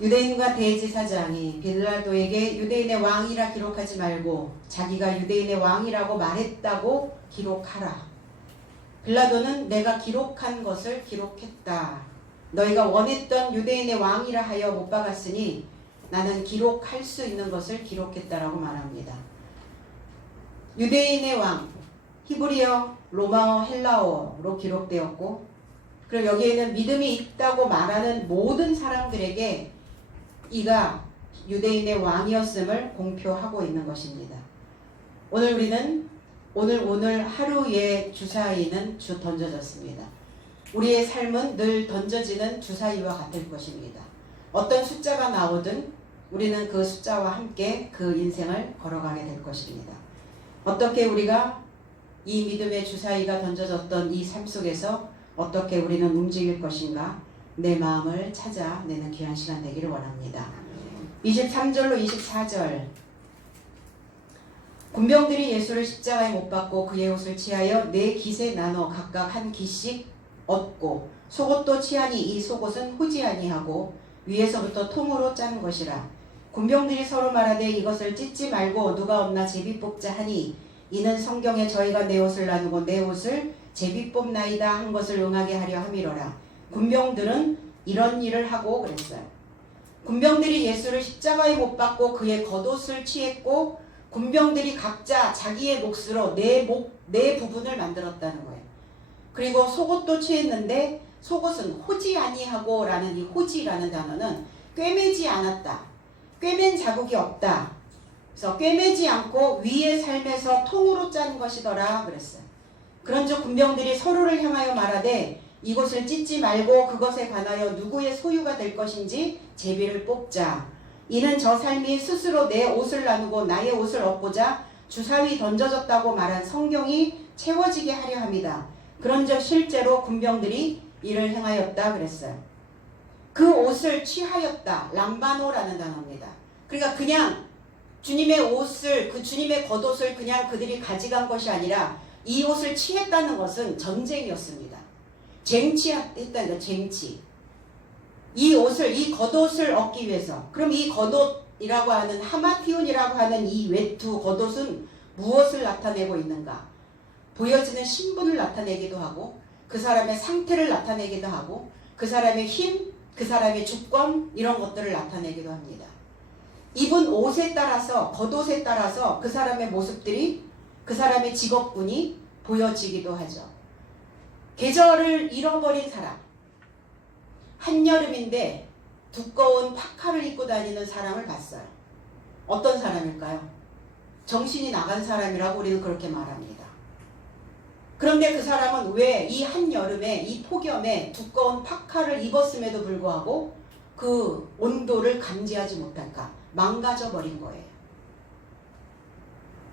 유대인과 대제사장이 빌라도에게 유대인의 왕이라 기록하지 말고 자기가 유대인의 왕이라고 말했다고 기록하라. 빌라도는 내가 기록한 것을 기록했다. 너희가 원했던 유대인의 왕이라 하여 못 박았으니 나는 기록할 수 있는 것을 기록했다라고 말합니다. 유대인의 왕, 히브리어, 로마어, 헬라어로 기록되었고, 그리고 여기에는 믿음이 있다고 말하는 모든 사람들에게 이가 유대인의 왕이었음을 공표하고 있는 것입니다. 오늘 우리는 오늘 하루의 주사위는 던져졌습니다. 우리의 삶은 늘 던져지는 주사위와 같을 것입니다. 어떤 숫자가 나오든 우리는 그 숫자와 함께 그 인생을 걸어가게 될 것입니다. 어떻게 우리가 이 믿음의 주사위가 던져졌던 이 삶 속에서 어떻게 우리는 움직일 것인가, 내 마음을 찾아내는 귀한 시간 되기를 원합니다. 23절로 24절, 군병들이 예수를 십자가에 못 박고 그의 옷을 취하여 네 깃에 나눠 각각 한 깃씩 얻고 속옷도 취하니 이 속옷은 후지 아니하고 위에서부터 통으로 짠 것이라. 군병들이 서로 말하되 이것을 찢지 말고 누가 없나 제비 뽑자 하니 이는 성경에 저희가 내 옷을 나누고 내 옷을 제비 뽑나이다 한 것을 응하게 하려 함이로라. 군병들은 이런 일을 하고 그랬어요. 군병들이 예수를 십자가에 못 박고 그의 겉옷을 취했고 군병들이 각자 자기의 몫으로 네 부분을 만들었다는 거예요. 그리고 속옷도 취했는데 속옷은 호지 아니하고 라는 이 호지라는 단어는 꿰매지 않았다. 꿰맨 자국이 없다. 그래서 꿰매지 않고 위의 삶에서 통으로 짠 것이더라 그랬어요. 그런즉 군병들이 서로를 향하여 말하되 이것을 찢지 말고 그것에 관하여 누구의 소유가 될 것인지 제비를 뽑자. 이는 저 삶이 스스로 내 옷을 나누고 나의 옷을 얻고자 주사위 던져졌다고 말한 성경이 채워지게 하려 합니다. 그런즉 실제로 군병들이 이를 행하였다 그랬어요. 그 옷을 취하였다. 람바노라는 단어입니다. 그러니까 그냥 주님의 옷을, 그 주님의 겉옷을 그냥 그들이 가져간 것이 아니라 이 옷을 취했다는 것은 전쟁이었습니다. 쟁취했다는 쟁취. 이 옷을, 이 겉옷을 얻기 위해서. 그럼 이 겉옷이라고 하는 하마티온이라고 하는 이 외투 겉옷은 무엇을 나타내고 있는가? 보여지는 신분을 나타내기도 하고 그 사람의 상태를 나타내기도 하고 그 사람의 힘, 그 사람의 주권 이런 것들을 나타내기도 합니다. 입은 옷에 따라서 겉옷에 따라서 그 사람의 모습들이 그 사람의 직업군이 보여지기도 하죠. 계절을 잃어버린 사람, 한여름인데 두꺼운 파카를 입고 다니는 사람을 봤어요. 어떤 사람일까요? 정신이 나간 사람이라고 우리는 그렇게 말합니다. 그런데 그 사람은 왜 이 한여름에 이 폭염에 두꺼운 파카를 입었음에도 불구하고 그 온도를 감지하지 못할까? 망가져 버린 거예요.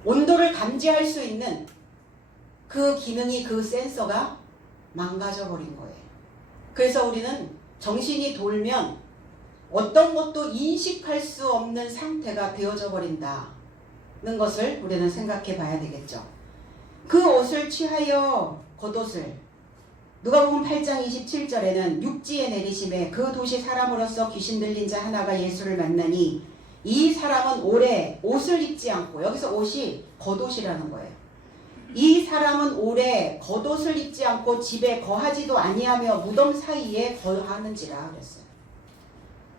온도를 감지할 수 있는 그 기능이, 그 센서가 망가져 버린 거예요. 그래서 우리는 정신이 돌면 어떤 것도 인식할 수 없는 상태가 되어져 버린다는 것을 우리는 생각해 봐야 되겠죠. 그 옷을 취하여 겉옷을, 누가복음 8장 27절에는 육지에 내리심에 그 도시 사람으로서 귀신 들린 자 하나가 예수를 만나니 이 사람은 오래 옷을 입지 않고, 여기서 옷이 겉옷이라는 거예요. 이 사람은 오래 겉옷을 입지 않고 집에 거하지도 아니하며 무덤 사이에 거하는지라 그랬어요.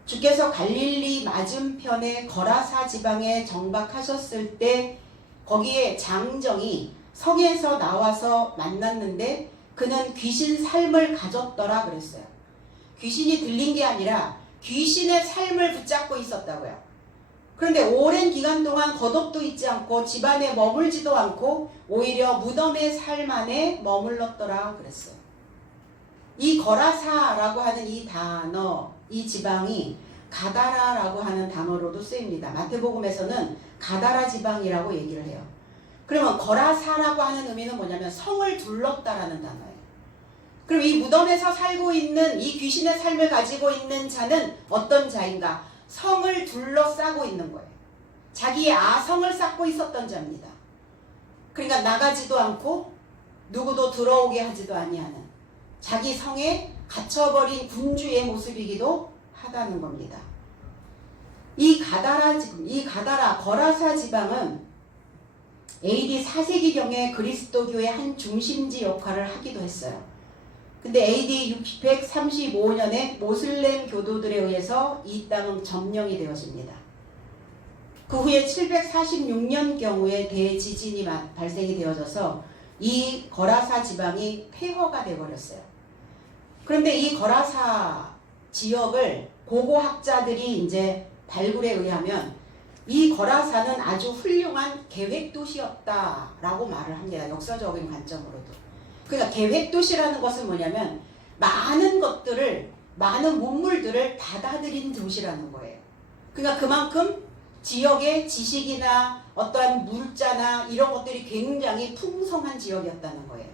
주께서 갈릴리 맞은편에 거라사 지방에 정박하셨을 때 거기에 장정이 성에서 나와서 만났는데 그는 귀신 삶을 가졌더라 그랬어요. 귀신이 들린 게 아니라 귀신의 삶을 붙잡고 있었다고요. 그런데 오랜 기간 동안 겉옷도 입지 않고 집안에 머물지도 않고 오히려 무덤의 삶 안에 머물렀더라 그랬어요. 이 거라사라고 하는 이 단어, 이 지방이 가다라라고 하는 단어로도 쓰입니다. 마태복음에서는 가다라 지방이라고 얘기를 해요. 그러면 거라사라고 하는 의미는 뭐냐면 성을 둘렀다라는 단어예요. 그럼 이 무덤에서 살고 있는 이 귀신의 삶을 가지고 있는 자는 어떤 자인가? 성을 둘러싸고 있는 거예요. 자기의 아성을 쌓고 있었던 자입니다. 그러니까 나가지도 않고 누구도 들어오게 하지도 아니하는 자기 성에 갇혀버린 군주의 모습이기도 하다는 겁니다. 이 가다라 거라사 지방은 AD 4세기경에 그리스도교의 한 중심지 역할을 하기도 했어요. 근데 AD 635년에 모슬렘 교도들에 의해서 이 땅은 점령이 되어집니다. 그 후에 746년경우에 대지진이 발생이 되어져서 이 거라사 지방이 폐허가 되어버렸어요. 그런데 이 거라사 지역을 고고학자들이 이제 발굴에 의하면 이 거라사는 아주 훌륭한 계획도시였다라고 말을 합니다. 역사적인 관점으로도. 그러니까 계획도시라는 것은 뭐냐면 많은 것들을, 많은 문물들을 받아들인 도시라는 거예요. 그러니까 그만큼 지역의 지식이나 어떠한 물자나 이런 것들이 굉장히 풍성한 지역이었다는 거예요.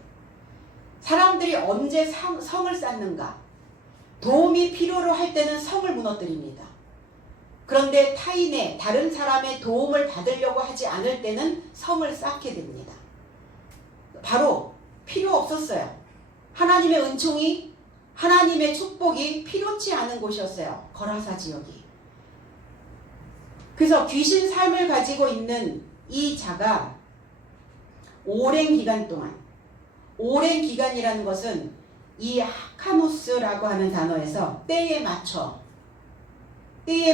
사람들이 언제 성을 쌓는가? 도움이 필요로 할 때는 성을 무너뜨립니다. 그런데 타인의, 다른 사람의 도움을 받으려고 하지 않을 때는 성을 쌓게 됩니다. 바로 필요 없었어요. 하나님의 은총이, 하나님의 축복이 필요치 않은 곳이었어요. 거라사 지역이. 그래서 귀신 삶을 가지고 있는 이 자가 오랜 기간 동안, 오랜 기간이라는 것은 이 하카누스라고 하는 단어에서 때에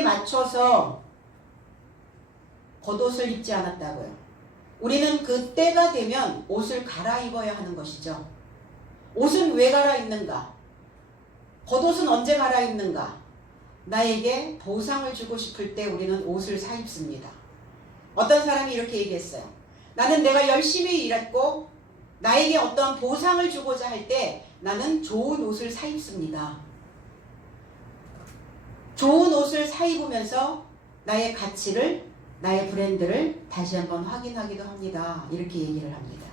맞춰서 겉옷을 입지 않았다고요. 우리는 그 때가 되면 옷을 갈아입어야 하는 것이죠. 옷은 왜 갈아입는가? 겉옷은 언제 갈아입는가? 나에게 보상을 주고 싶을 때 우리는 옷을 사입습니다. 어떤 사람이 이렇게 얘기했어요. 나는 내가 열심히 일했고 나에게 어떤 보상을 주고자 할 때 나는 좋은 옷을 사입습니다. 좋은 옷을 사입으면서 나의 가치를, 나의 브랜드를 다시 한번 확인하기도 합니다. 이렇게 얘기를 합니다.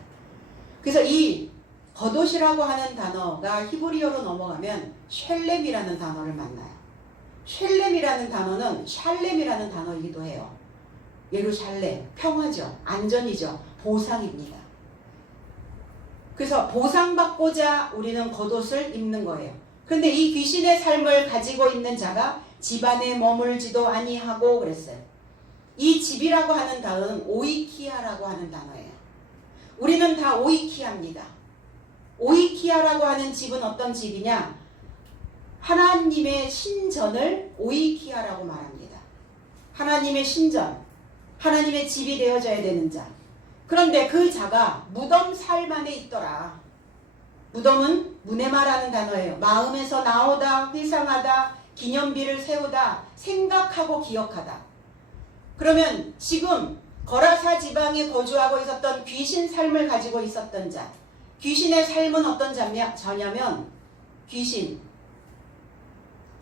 그래서 이 겉옷이라고 하는 단어가 히브리어로 넘어가면 쉘렘이라는 단어를 만나요. 쉘렘이라는 단어는 샬렘이라는 단어이기도 해요. 예루살렘, 평화죠. 안전이죠. 보상입니다. 그래서 보상받고자 우리는 겉옷을 입는 거예요. 그런데 이 귀신의 삶을 가지고 있는 자가 집안에 머물지도 아니하고 그랬어요. 이 집이라고 하는 단어는 오이키아라고 하는 단어예요. 우리는 다 오이키아입니다. 오이키아라고 하는 집은 어떤 집이냐? 하나님의 신전을 오이키아라고 말합니다. 하나님의 신전, 하나님의 집이 되어져야 되는 자. 그런데 그 자가 무덤 삶 안에 있더라. 무덤은 무네마라는 단어예요. 마음에서 나오다, 회상하다, 기념비를 세우다, 생각하고 기억하다. 그러면 지금 거라사 지방에 거주하고 있었던 귀신 삶을 가지고 있었던 자, 귀신의 삶은 어떤 자냐면 귀신,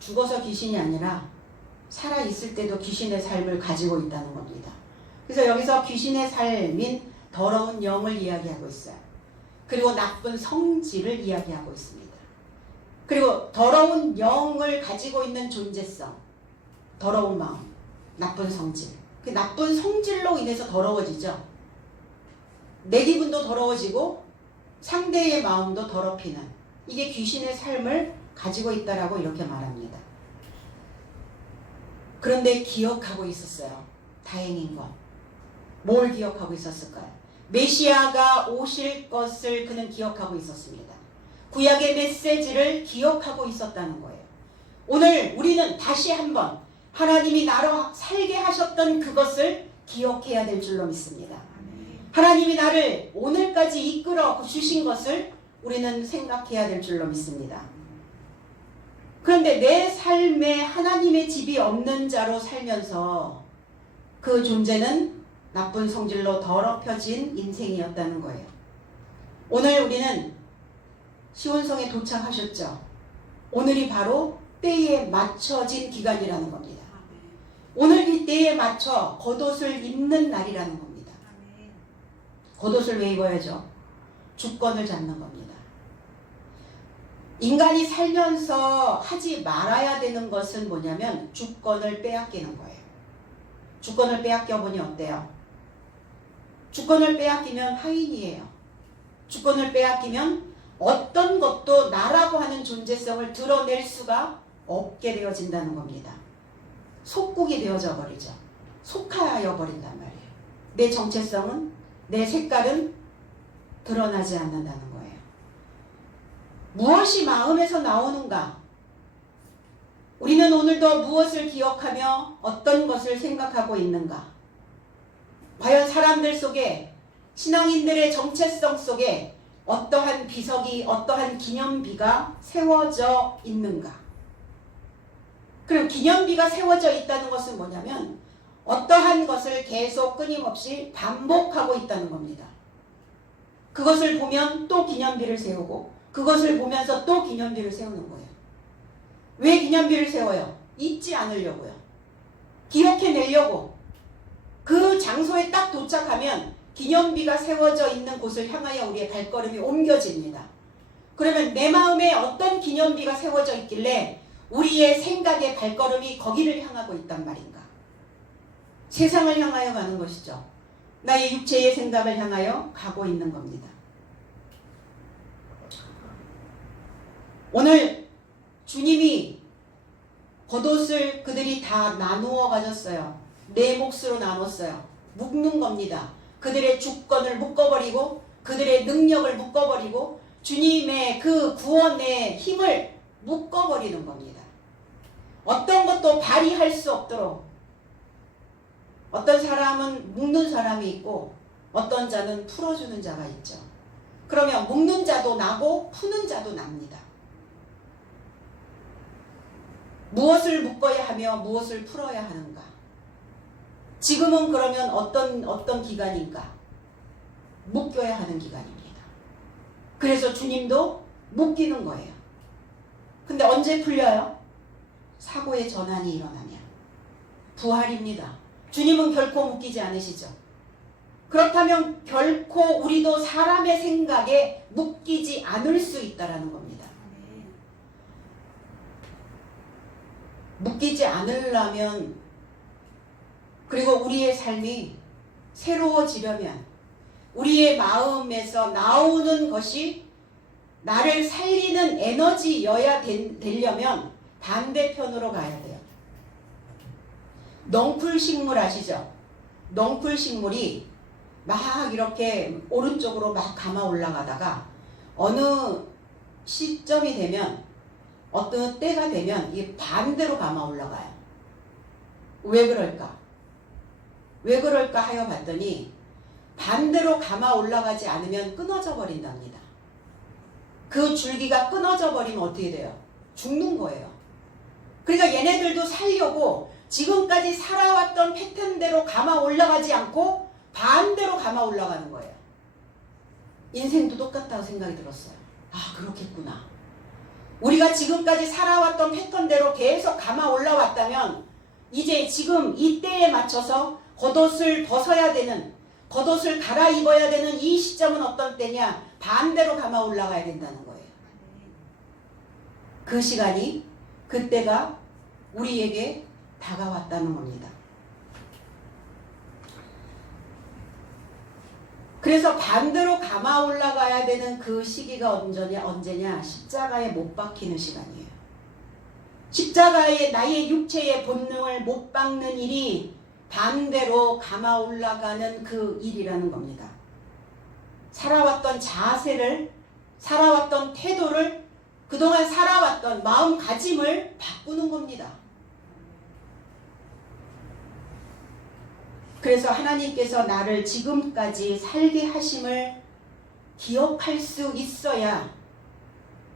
죽어서 귀신이 아니라 살아있을 때도 귀신의 삶을 가지고 있다는 겁니다. 그래서 여기서 귀신의 삶인 더러운 영을 이야기하고 있어요. 그리고 나쁜 성질을 이야기하고 있습니다. 그리고 더러운 영을 가지고 있는 존재성, 더러운 마음, 나쁜 성질. 그 나쁜 성질로 인해서 더러워지죠. 내 기분도 더러워지고 상대의 마음도 더럽히는, 이게 귀신의 삶을 가지고 있다라고 이렇게 말합니다. 그런데 기억하고 있었어요. 다행인 건. 뭘 기억하고 있었을까요? 메시아가 오실 것을 그는 기억하고 있었습니다. 구약의 메시지를 기억하고 있었다는 거예요. 오늘 우리는 다시 한번 하나님이 나로 살게 하셨던 그것을 기억해야 될 줄로 믿습니다. 하나님이 나를 오늘까지 이끌어 주신 것을 우리는 생각해야 될 줄로 믿습니다. 그런데 내 삶에 하나님의 집이 없는 자로 살면서 그 존재는 나쁜 성질로 더럽혀진 인생이었다는 거예요. 오늘 우리는 시온성에 도착하셨죠. 오늘이 바로 때에 맞춰진 기간이라는 겁니다. 오늘 이 때에 맞춰 겉옷을 입는 날이라는 겁니다. 겉옷을 왜 입어야죠? 주권을 잡는 겁니다. 인간이 살면서 하지 말아야 되는 것은 뭐냐면 주권을 빼앗기는 거예요. 주권을 빼앗겨보니 어때요? 주권을 빼앗기면 하인이에요. 주권을 빼앗기면 어떤 것도 나라고 하는 존재성을 드러낼 수가 없게 되어진다는 겁니다. 속국이 되어져 버리죠. 속하여 버린단 말이에요. 내 정체성은, 내 색깔은 드러나지 않는다는 거예요. 무엇이 마음에서 나오는가? 우리는 오늘도 무엇을 기억하며 어떤 것을 생각하고 있는가? 과연 사람들 속에, 신앙인들의 정체성 속에 어떠한 비석이, 어떠한 기념비가 세워져 있는가? 그럼 기념비가 세워져 있다는 것은 뭐냐면 어떠한 것을 계속 끊임없이 반복하고 있다는 겁니다. 그것을 보면 또 기념비를 세우고 그것을 보면서 또 기념비를 세우는 거예요. 왜 기념비를 세워요? 잊지 않으려고요. 기억해내려고. 그 장소에 딱 도착하면 기념비가 세워져 있는 곳을 향하여 우리의 발걸음이 옮겨집니다. 그러면 내 마음에 어떤 기념비가 세워져 있길래 우리의 생각의 발걸음이 거기를 향하고 있단 말인가? 세상을 향하여 가는 것이죠. 나의 육체의 생각을 향하여 가고 있는 겁니다. 오늘 주님이 겉옷을 그들이 다 나누어 가졌어요. 네 몫으로 나눴어요. 묶는 겁니다. 그들의 주권을 묶어버리고 그들의 능력을 묶어버리고 주님의 그 구원의 힘을 묶어버리는 겁니다. 어떤 것도 발휘할 수 없도록. 어떤 사람은 묶는 사람이 있고 어떤 자는 풀어주는 자가 있죠. 그러면 묶는 자도 나고 푸는 자도 납니다. 무엇을 묶어야 하며 무엇을 풀어야 하는가? 지금은 그러면 어떤 기간인가? 묶여야 하는 기간입니다. 그래서 주님도 묶이는 거예요. 근데 언제 풀려요? 사고의 전환이 일어나면. 부활입니다. 주님은 결코 묶이지 않으시죠. 그렇다면 결코 우리도 사람의 생각에 묶이지 않을 수 있다는 겁니다. 묶이지 않으려면, 그리고 우리의 삶이 새로워지려면 우리의 마음에서 나오는 것이 나를 살리는 에너지여야 되려면 반대편으로 가야 돼요. 넝쿨식물 아시죠? 넝쿨식물이 막 이렇게 오른쪽으로 막 감아 올라가다가 어느 시점이 되면, 어떤 때가 되면 이 반대로 감아 올라가요. 왜 그럴까? 왜 그럴까 하여 봤더니 반대로 감아 올라가지 않으면 끊어져 버린답니다. 그 줄기가 끊어져 버리면 어떻게 돼요? 죽는 거예요. 그러니까 얘네들도 살려고 지금까지 살아왔던 패턴대로 감아 올라가지 않고 반대로 감아 올라가는 거예요. 인생도 똑같다고 생각이 들었어요. 아, 그렇겠구나. 우리가 지금까지 살아왔던 패턴대로 계속 감아 올라왔다면 이제 지금 이때에 맞춰서 겉옷을 벗어야 되는, 겉옷을 갈아입어야 되는 이 시점은 어떤 때냐? 반대로 감아 올라가야 된다는 거예요. 그 시간이, 그때가 우리에게 다가왔다는 겁니다. 그래서 반대로 감아 올라가야 되는 그 시기가 언제냐? 십자가에 못 박히는 시간이에요. 십자가에 나의 육체의 본능을 못 박는 일이 반대로 감아 올라가는 그 일이라는 겁니다. 살아왔던 자세를, 살아왔던 태도를, 그동안 살아왔던 마음가짐을 바꾸는 겁니다. 그래서 하나님께서 나를 지금까지 살게 하심을 기억할 수 있어야,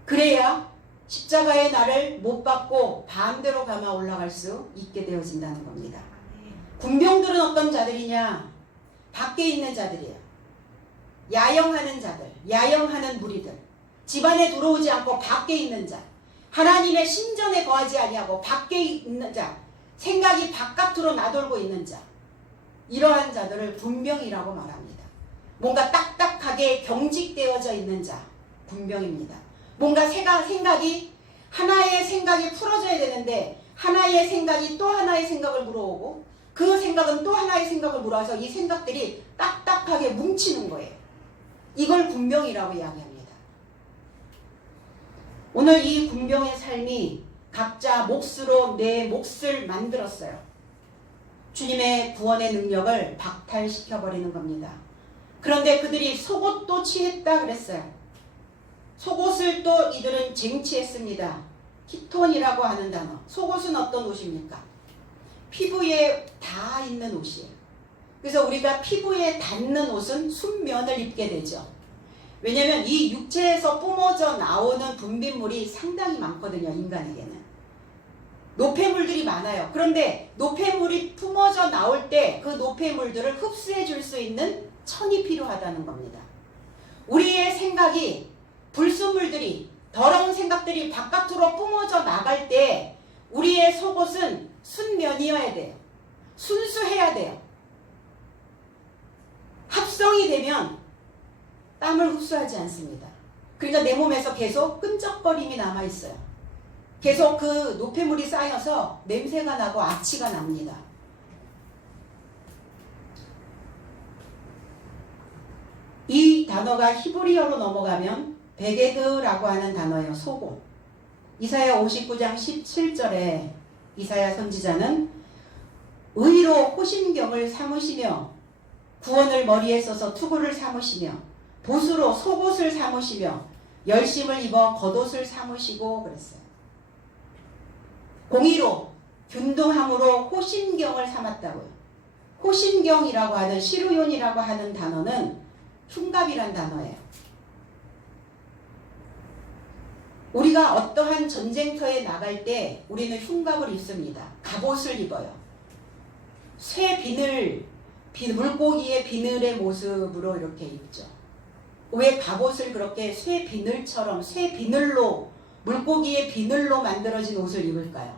그래야 십자가에 나를 못 박고 반대로 감아 올라갈 수 있게 되어진다는 겁니다. 군병들은 어떤 자들이냐? 밖에 있는 자들이에요. 야영하는 자들, 야영하는 무리들, 집안에 들어오지 않고 밖에 있는 자, 하나님의 신전에 거하지 아니하고 밖에 있는 자, 생각이 바깥으로 나돌고 있는 자, 이러한 자들을 군병이라고 말합니다. 뭔가 딱딱하게 경직되어져 있는 자, 군병입니다. 뭔가 생각이, 하나의 생각이 풀어져야 되는데 하나의 생각이 또 하나의 생각을 물어오고 그 생각은 또 하나의 생각을 물어와서 이 생각들이 딱딱하게 뭉치는 거예요. 이걸 군병이라고 이야기합니다. 오늘 이 군병의 삶이 각자 몫으로 내 몫을 만들었어요. 주님의 구원의 능력을 박탈시켜버리는 겁니다. 그런데 그들이 속옷도 취했다 그랬어요. 속옷을 또 이들은 쟁취했습니다. 키톤이라고 하는 단어. 속옷은 어떤 옷입니까? 피부에 다 있는 옷이에요. 그래서 우리가 피부에 닿는 옷은 순면을 입게 되죠. 왜냐하면 이 육체에서 뿜어져 나오는 분비물이 상당히 많거든요. 인간에게는. 노폐물들이 많아요. 그런데 노폐물이 품어져 나올 때 그 노폐물들을 흡수해 줄 수 있는 천이 필요하다는 겁니다. 우리의 생각이 불순물들이 더러운 생각들이 바깥으로 뿜어져 나갈 때 우리의 속옷은 순면이어야 돼요. 순수해야 돼요. 합성이 되면 땀을 흡수하지 않습니다. 그러니까 내 몸에서 계속 끈적거림이 남아있어요. 계속 그 노폐물이 쌓여서 냄새가 나고 악취가 납니다. 이 단어가 히브리어로 넘어가면 베게드라고 하는 단어예요. 속옷. 이사야 59장 17절에 이사야 선지자는 의로 호심경을 삼으시며 구원을 머리에 써서 투구를 삼으시며 보수로 속옷을 삼으시며 열심을 입어 겉옷을 삼으시고 그랬어요. 공의로 균등함으로 호심경을 삼았다고요. 호심경이라고 하는 시루용이라고 하는 단어는 흉갑이란 단어예요. 우리가 어떠한 전쟁터에 나갈 때 우리는 흉갑을 입습니다. 갑옷을 입어요. 쇠 비늘, 물고기의 비늘의 모습으로 이렇게 입죠. 왜 갑옷을 그렇게 쇠 비늘처럼 쇠 비늘로 물고기의 비늘로 만들어진 옷을 입을까요?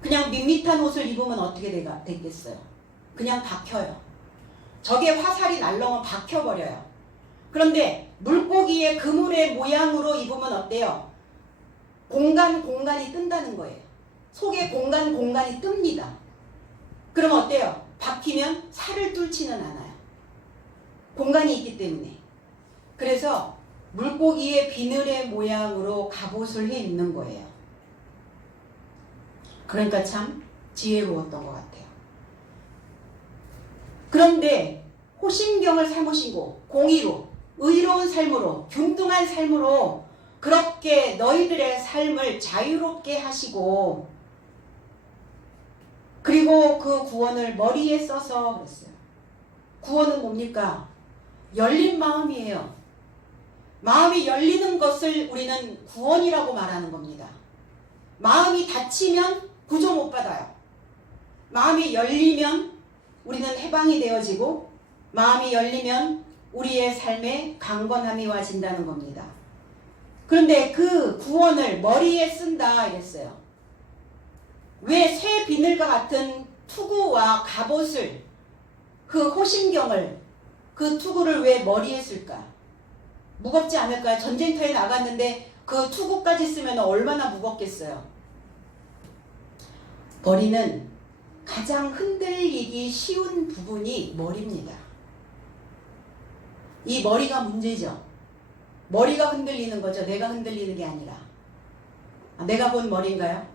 그냥 밋밋한 옷을 입으면 어떻게 되겠어요? 그냥 박혀요. 적의 화살이 날라오면 박혀버려요. 그런데 물고기의 그물의 모양으로 입으면 어때요? 공간이 뜬다는 거예요. 속에 공간이 뜹니다. 그럼 어때요? 박히면 살을 뚫지는 않아요. 공간이 있기 때문에. 그래서 물고기의 비늘의 모양으로 갑옷을 해 입는 거예요. 그러니까 참 지혜로웠던 것 같아요. 그런데 호심경을 삼으시고 공의로 의로운 삶으로 균등한 삶으로 그렇게 너희들의 삶을 자유롭게 하시고 그리고 그 구원을 머리에 써서 그랬어요. 구원은 뭡니까? 열린 마음이에요. 마음이 열리는 것을 우리는 구원이라고 말하는 겁니다. 마음이 닫히면 구조 못 받아요. 마음이 열리면 우리는 해방이 되어지고 마음이 열리면 우리의 삶에 강건함이 와진다는 겁니다. 그런데 그 구원을 머리에 쓴다 이랬어요. 왜 쇠 비늘과 같은 투구와 갑옷을 그 호심경을 그 투구를 왜 머리에 쓸까? 무겁지 않을까요? 전쟁터에 나갔는데 그 투구까지 쓰면 얼마나 무겁겠어요. 머리는 가장 흔들리기 쉬운 부분이 머리입니다. 이 머리가 문제죠. 머리가 흔들리는 거죠. 내가 흔들리는 게 아니라. 내가 본 머리인가요?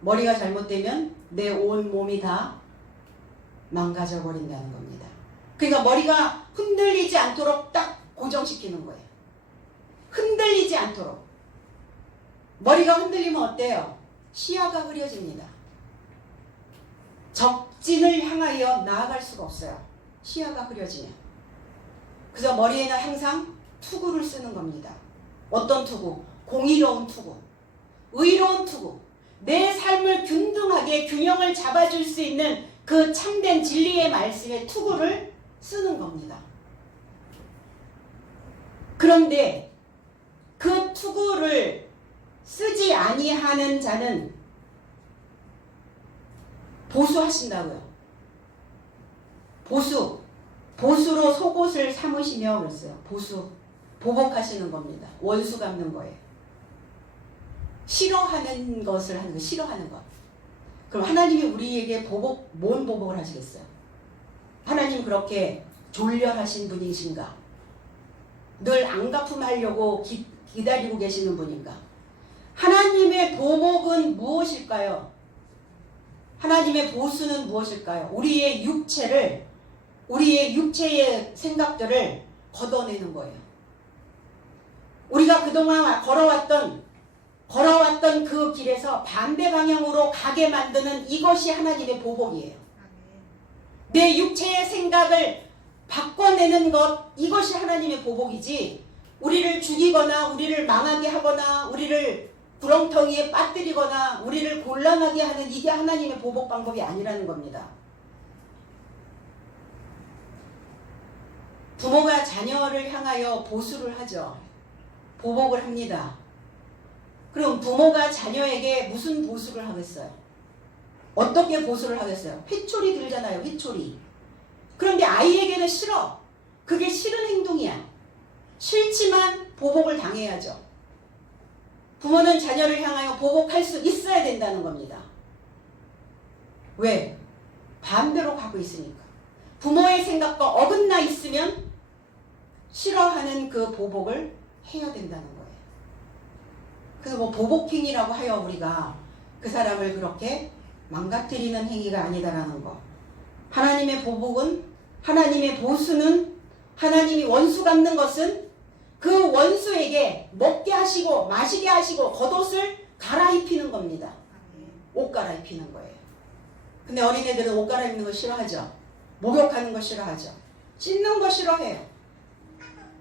머리가 잘못되면 내 온 몸이 다 망가져 버린다는 겁니다. 그러니까 머리가 흔들리지 않도록 딱 고정시키는 거예요. 흔들리지 않도록. 머리가 흔들리면 어때요? 시야가 흐려집니다. 적진을 향하여 나아갈 수가 없어요. 시야가 흐려지면. 그래서 머리에는 항상 투구를 쓰는 겁니다. 어떤 투구? 공의로운 투구. 의로운 투구. 내 삶을 균등하게 균형을 잡아줄 수 있는 그 참된 진리의 말씀의 투구를 쓰는 겁니다. 그런데 그 투구를 쓰지 아니하는 자는 보수하신다고요. 보수로 속옷을 삼으시며 그랬어요. 보복하시는 겁니다. 원수 갚는 거예요. 싫어하는 것을 하는 거, 싫어하는 것. 그럼 하나님이 우리에게 뭔 보복을 하시겠어요? 하나님 그렇게 졸렬하신 분이신가? 늘 안갚음하려고 기다리고 계시는 분인가? 하나님의 보복은 무엇일까요? 하나님의 보수는 무엇일까요? 우리의 육체의 생각들을 걷어내는 거예요. 우리가 그동안 걸어왔던 그 길에서 반대 방향으로 가게 만드는 이것이 하나님의 보복이에요. 내 육체의 생각을 바꿔내는 것, 이것이 하나님의 보복이지, 우리를 죽이거나 우리를 망하게 하거나 우리를 구렁텅이에 빠뜨리거나 우리를 곤란하게 하는 이게 하나님의 보복 방법이 아니라는 겁니다. 부모가 자녀를 향하여 보수를 하죠. 보복을 합니다. 그럼 부모가 자녀에게 무슨 보수를 하겠어요? 어떻게 보수를 하겠어요? 회초리 들잖아요. 회초리. 그런데 아이에게는 싫어. 그게 싫은 행동이야. 싫지만 보복을 당해야죠. 부모는 자녀를 향하여 보복할 수 있어야 된다는 겁니다. 왜? 반대로 가고 있으니까. 부모의 생각과 어긋나 있으면 싫어하는 그 보복을 해야 된다는 거예요. 그래서 뭐 보복행위라고 하여 우리가 그 사람을 그렇게 망가뜨리는 행위가 아니다라는 거. 하나님의 보복은, 하나님의 보수는, 하나님이 원수 갚는 것은 그 원수에게 먹게 하시고 마시게 하시고 겉옷을 갈아입히는 겁니다. 옷 갈아입히는 거예요. 근데 어린애들은 옷 갈아입는 거 싫어하죠. 목욕하는 거 싫어하죠. 씻는 거 싫어해요.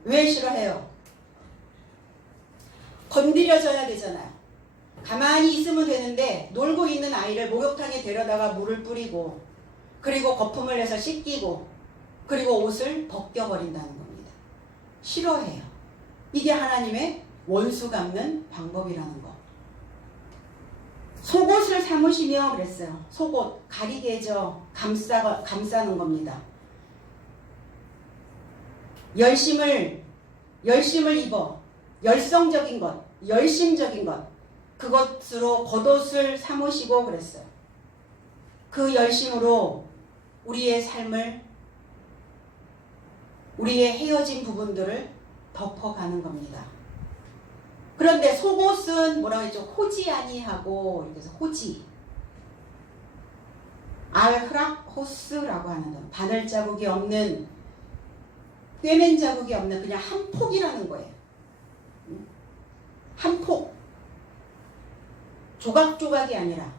왜 싫어해요? 건드려져야 되잖아요. 가만히 있으면 되는데 놀고 있는 아이를 목욕탕에 데려다가 물을 뿌리고 그리고 거품을 내서 씻기고 그리고 옷을 벗겨버린다는 겁니다. 싫어해요. 이게 하나님의 원수 갚는 방법이라는 거. 속옷을 삼으시며 그랬어요. 속옷, 가리개 해줘. 감싸는 겁니다. 열심을 입어. 열성적인 것, 열심적인 것, 그것으로 겉옷을 삼으시고 그랬어요. 그 열심으로 우리의 삶을, 우리의 헤어진 부분들을 덮어가는 겁니다. 그런데 속옷은 뭐라고 했죠? 호지 아니하고, 이렇게 해서 호지. 알흐락호스라고 하는 바늘 자국이 없는, 꿰맨 자국이 없는 그냥 한 폭이라는 거예요. 한 폭. 조각조각이 아니라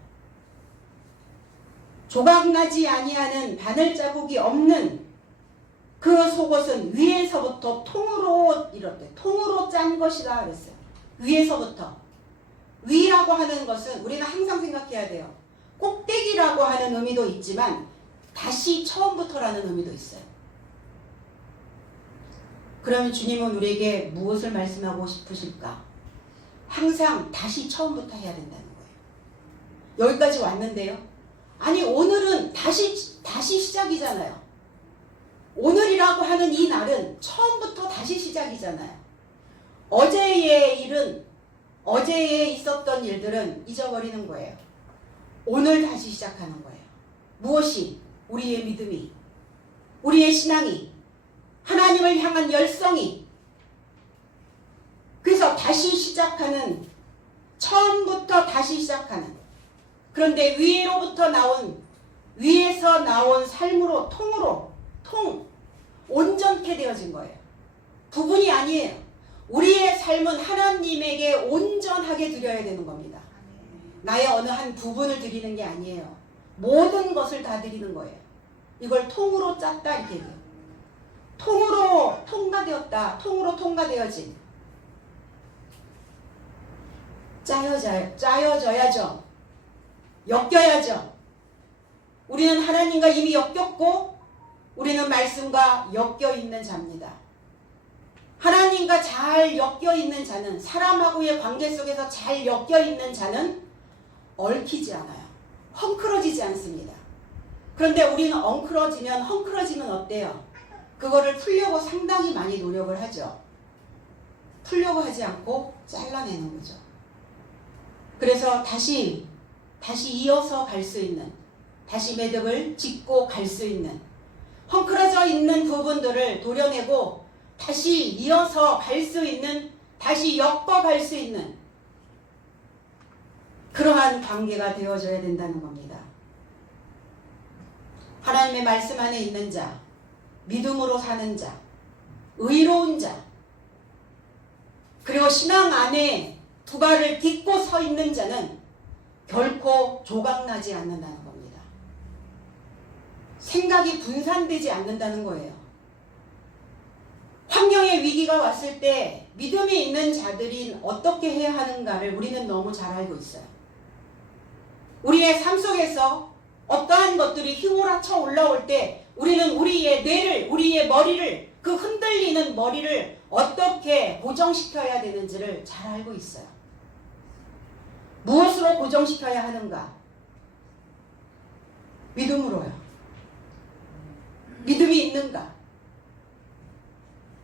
조각나지 아니하는 바늘 자국이 없는 그 속옷은 위에서부터 통으로 이렇게 통으로 짠 것이다 그랬어요. 위에서부터. 위라고 하는 것은 우리는 항상 생각해야 돼요. 꼭대기라고 하는 의미도 있지만 다시 처음부터라는 의미도 있어요. 그러면 주님은 우리에게 무엇을 말씀하고 싶으실까? 항상 다시 처음부터 해야 된다는 거예요. 여기까지 왔는데요. 아니 오늘은 다시 시작이잖아요. 오늘이라고 하는 이 날은 처음부터 다시 시작이잖아요. 어제의 일은, 어제에 있었던 일들은 잊어버리는 거예요. 오늘 다시 시작하는 거예요. 무엇이? 우리의 믿음이, 우리의 신앙이, 하나님을 향한 열성이. 그래서 다시 시작하는, 처음부터 다시 시작하는. 그런데 위에서 나온 삶으로, 온전케 되어진 거예요. 부분이 아니에요. 우리의 삶은 하나님에게 온전하게 드려야 되는 겁니다. 나의 어느 한 부분을 드리는 게 아니에요. 모든 것을 다 드리는 거예요. 이걸 통으로 짰다 이렇게 얘기해요. 통으로 통과되었다. 통으로 통과되어진. 짜여져야죠. 엮여야죠. 우리는 하나님과 이미 엮였고 우리는 말씀과 엮여있는 자입니다. 하나님과 잘 엮여있는 자는, 사람하고의 관계 속에서 잘 엮여있는 자는 얽히지 않아요. 헝클어지지 않습니다. 그런데 우리는 헝클어지면 어때요? 그거를 풀려고 상당히 많이 노력을 하죠. 풀려고 하지 않고 잘라내는 거죠. 그래서 다시 이어서 갈 수 있는, 다시 매듭을 짓고 갈 수 있는, 헝클어져 있는 부분들을 도려내고 다시 이어서 갈 수 있는, 다시 엮어 갈 수 있는 그러한 관계가 되어줘야 된다는 겁니다. 하나님의 말씀 안에 있는 자, 믿음으로 사는 자, 의로운 자, 그리고 신앙 안에 두 발을 딛고 서 있는 자는 결코 조각나지 않는다는 겁니다. 생각이 분산되지 않는다는 거예요. 환경의 위기가 왔을 때 믿음이 있는 자들이 어떻게 해야 하는가를 우리는 너무 잘 알고 있어요. 우리의 삶 속에서 어떠한 것들이 휘몰아쳐 올라올 때 우리는 우리의 뇌를, 우리의 머리를, 그 흔들리는 머리를 어떻게 고정시켜야 되는지를 잘 알고 있어요. 무엇으로 고정시켜야 하는가? 믿음으로요. 믿음이 있는가?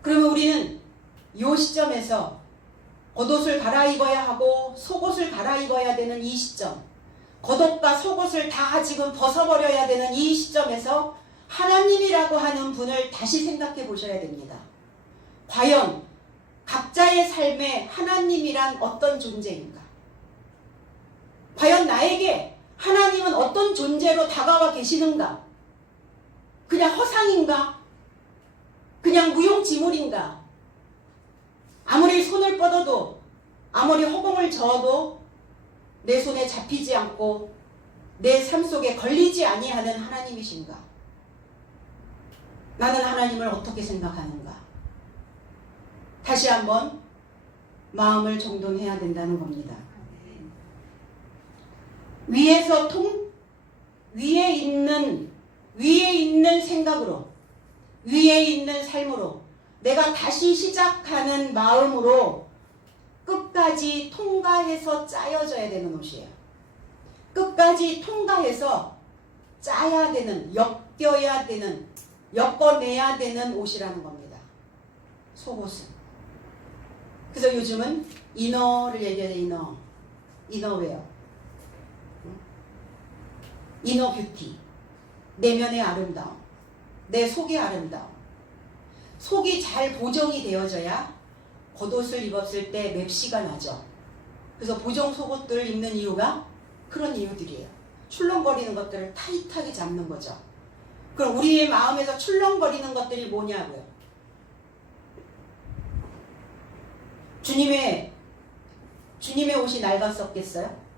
그러면 우리는 이 시점에서 겉옷을 갈아입어야 하고 속옷을 갈아입어야 되는 이 시점, 겉옷과 속옷을 다 지금 벗어버려야 되는 이 시점에서 하나님이라고 하는 분을 다시 생각해 보셔야 됩니다. 과연 각자의 삶에 하나님이란 어떤 존재인가? 과연 나에게 하나님은 어떤 존재로 다가와 계시는가? 그냥 허상인가? 그냥 무용지물인가? 아무리 손을 뻗어도, 아무리 허공을 저어도 내 손에 잡히지 않고 내 삶 속에 걸리지 아니하는 하나님이신가? 나는 하나님을 어떻게 생각하는가? 다시 한번 마음을 정돈해야 된다는 겁니다. 위에 있는 생각으로, 위에 있는 삶으로, 내가 다시 시작하는 마음으로 끝까지 통과해서 짜여져야 되는 옷이에요. 끝까지 통과해서 짜야 되는, 엮여야 되는, 엮어내야 되는 옷이라는 겁니다. 속옷은. 그래서 요즘은 이너를 얘기해요. 이너웨어. 이너 뷰티. 내면의 아름다움. 내 속의 아름다움. 속이 잘 보정이 되어져야 겉옷을 입었을 때 맵시가 나죠. 그래서 보정 속옷들 입는 이유가 그런 이유들이에요. 출렁거리는 것들을 타이트하게 잡는 거죠. 그럼 우리의 마음에서 출렁거리는 것들이 뭐냐고요? 주님의 옷이 낡았었겠어요?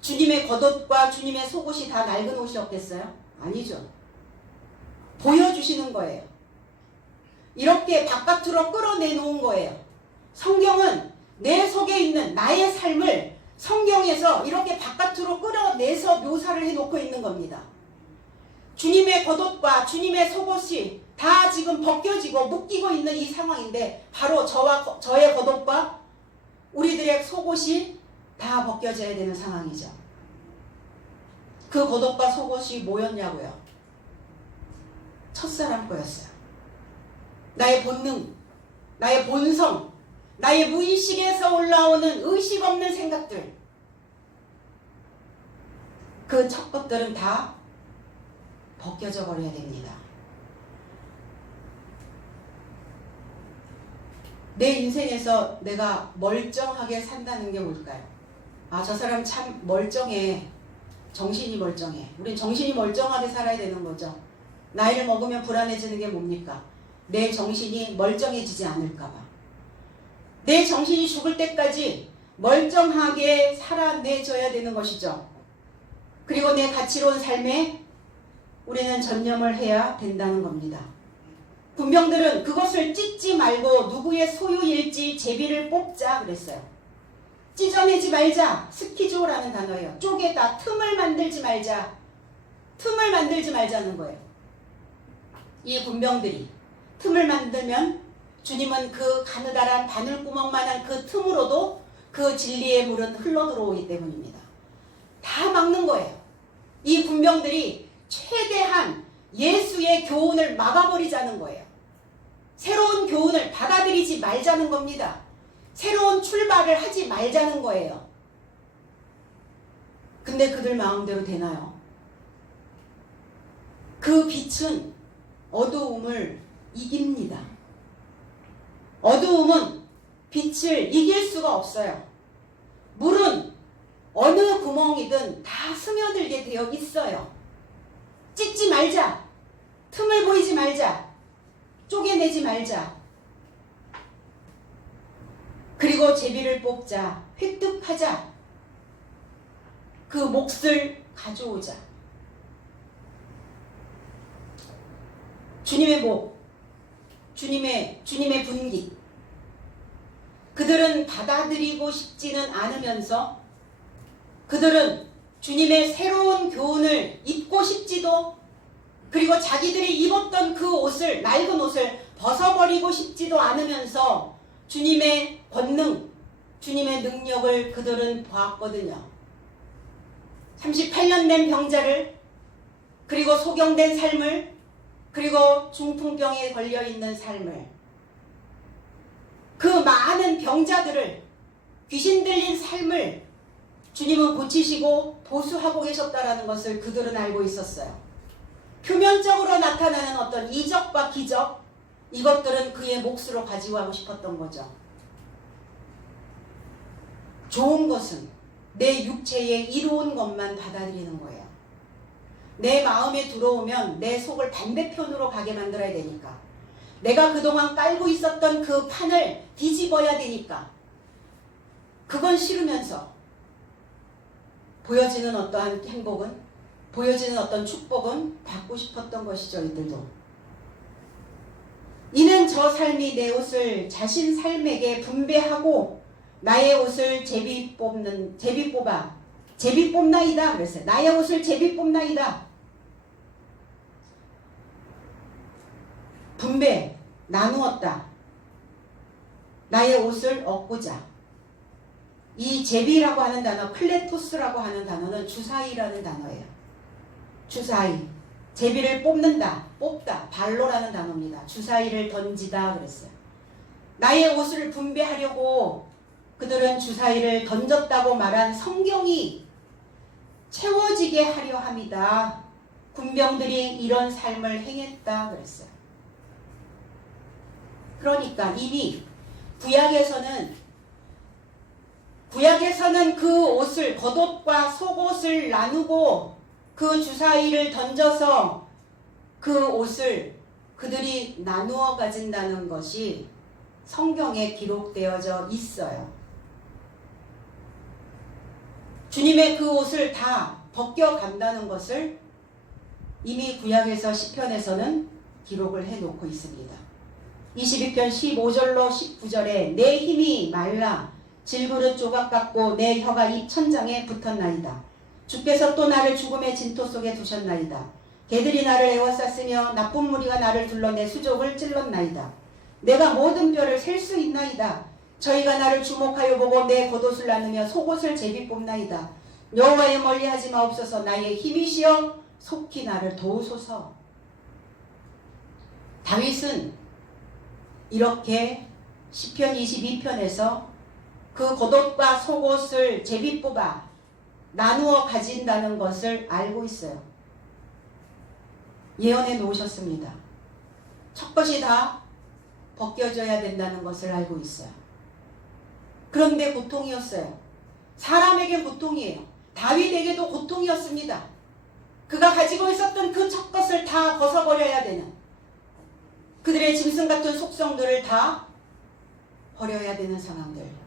주님의 겉옷과 주님의 속옷이 다 낡은 옷이었겠어요? 아니죠. 보여주시는 거예요. 이렇게 바깥으로 끌어내놓은 거예요. 성경은 내 속에 있는 나의 삶을 성경에서 이렇게 바깥으로 끌어내서 묘사를 해놓고 있는 겁니다. 주님의 겉옷과 주님의 속옷이 다 지금 벗겨지고 묶이고 있는 이 상황인데 바로 저의 겉옷과 우리들의 속옷이 다 벗겨져야 되는 상황이죠. 그 겉옷과 속옷이 뭐였냐고요? 첫사랑 거였어요. 나의 본능, 나의 본성, 나의 무의식에서 올라오는 의식 없는 생각들, 그 첫 것들은 다 벗겨져 버려야 됩니다. 내 인생에서 내가 멀쩡하게 산다는 게 뭘까요? 아, 저 사람 참 멀쩡해. 정신이 멀쩡해. 우린 정신이 멀쩡하게 살아야 되는 거죠. 나이를 먹으면 불안해지는 게 뭡니까? 내 정신이 멀쩡해지지 않을까 봐. 내 정신이 죽을 때까지 멀쩡하게 살아내줘야 되는 것이죠. 그리고 내 가치로운 삶에 우리는 전념을 해야 된다는 겁니다. 군병들은 그것을 찢지 말고 누구의 소유일지 제비를 뽑자 그랬어요. 찢어내지 말자. 스키조라는 단어예요. 쪼개다. 틈을 만들지 말자. 틈을 만들지 말자는 거예요. 이 군병들이 틈을 만들면 주님은 그 가느다란 바늘구멍만한 그 틈으로도 그 진리의 물은 흘러들어오기 때문입니다. 다 막는 거예요. 이 군병들이 최대한 예수의 교훈을 막아버리자는 거예요. 새로운 교훈을 받아들이지 말자는 겁니다. 새로운 출발을 하지 말자는 거예요. 근데 그들 마음대로 되나요? 그 빛은 어두움을 이깁니다. 어두움은 빛을 이길 수가 없어요. 물은 어느 구멍이든 다 스며들게 되어 있어요. 찢지 말자. 틈을 보이지 말자. 쪼개내지 말자. 그리고 제비를 뽑자. 획득하자. 그 몫을 가져오자. 주님의 목, 주님의 분깃. 그들은 받아들이고 싶지는 않으면서 그들은 주님의 새로운 교훈을 입고 싶지도, 그리고 자기들이 입었던 그 옷을, 낡은 옷을 벗어버리고 싶지도 않으면서 주님의 권능, 주님의 능력을 그들은 보았거든요. 38년 된 병자를, 그리고 소경된 삶을, 그리고 중풍병에 걸려있는 삶을, 그 많은 병자들을, 귀신 들린 삶을 주님은 고치시고 보수하고 계셨다라는 것을 그들은 알고 있었어요. 표면적으로 나타나는 어떤 이적과 기적, 이것들은 그의 몫으로 가지고 하고 싶었던 거죠. 좋은 것은 내 육체에 이로운 것만 받아들이는 거예요. 내 마음에 들어오면 내 속을 반대편으로 가게 만들어야 되니까, 내가 그동안 깔고 있었던 그 판을 뒤집어야 되니까, 그건 싫으면서 보여지는 어떠한 행복은, 보여지는 어떤 축복은 받고 싶었던 것이죠. 이들도. 이는 저 삶이 내 옷을 자신 삶에게 분배하고 나의 옷을 제비 뽑나이다 그랬어요. 나의 옷을 제비 뽑나이다. 분배, 나누었다. 나의 옷을 얻고자. 이 제비라고 하는 단어, 클레토스라고 하는 단어는 주사위라는 단어예요. 주사위. 제비를 뽑는다, 뽑다, 발로라는 단어입니다. 주사위를 던지다 그랬어요. 나의 옷을 분배하려고 그들은 주사위를 던졌다고 말한 성경이 채워지게 하려 함이다. 군병들이 이런 삶을 행했다 그랬어요. 그러니까 이미 구약에서는 그 옷을, 겉옷과 속옷을 나누고 그 주사위를 던져서 그 옷을 그들이 나누어 가진다는 것이 성경에 기록되어져 있어요. 주님의 그 옷을 다 벗겨간다는 것을 이미 구약에서 시편에서는 기록을 해놓고 있습니다. 22편 15절로 19절에 내 힘이 말라 질그릇 조각 같고 내 혀가 입 천장에 붙었나이다. 주께서 또 나를 죽음의 진토 속에 두셨나이다. 개들이 나를 에워쌌으며 나쁜 무리가 나를 둘러 내 수족을 찔렀나이다. 내가 모든 뼈를 셀 수 있나이다. 저희가 나를 주목하여 보고 내 겉옷을 나누며 속옷을 제비 뽑나이다. 여호와여 멀리하지 마옵소서. 나의 힘이시여 속히 나를 도우소서. 다윗은 이렇게 시편 22편에서 그 겉옷과 속옷을 제비 뽑아 나누어 가진다는 것을 알고 있어요. 예언해 놓으셨습니다. 첫 것이 다 벗겨져야 된다는 것을 알고 있어요. 그런데 고통이었어요. 사람에게 고통이에요. 다윗에게도 고통이었습니다. 그가 가지고 있었던 그 첫 것을 다 벗어버려야 되는, 그들의 짐승 같은 속성들을 다 버려야 되는 상황들.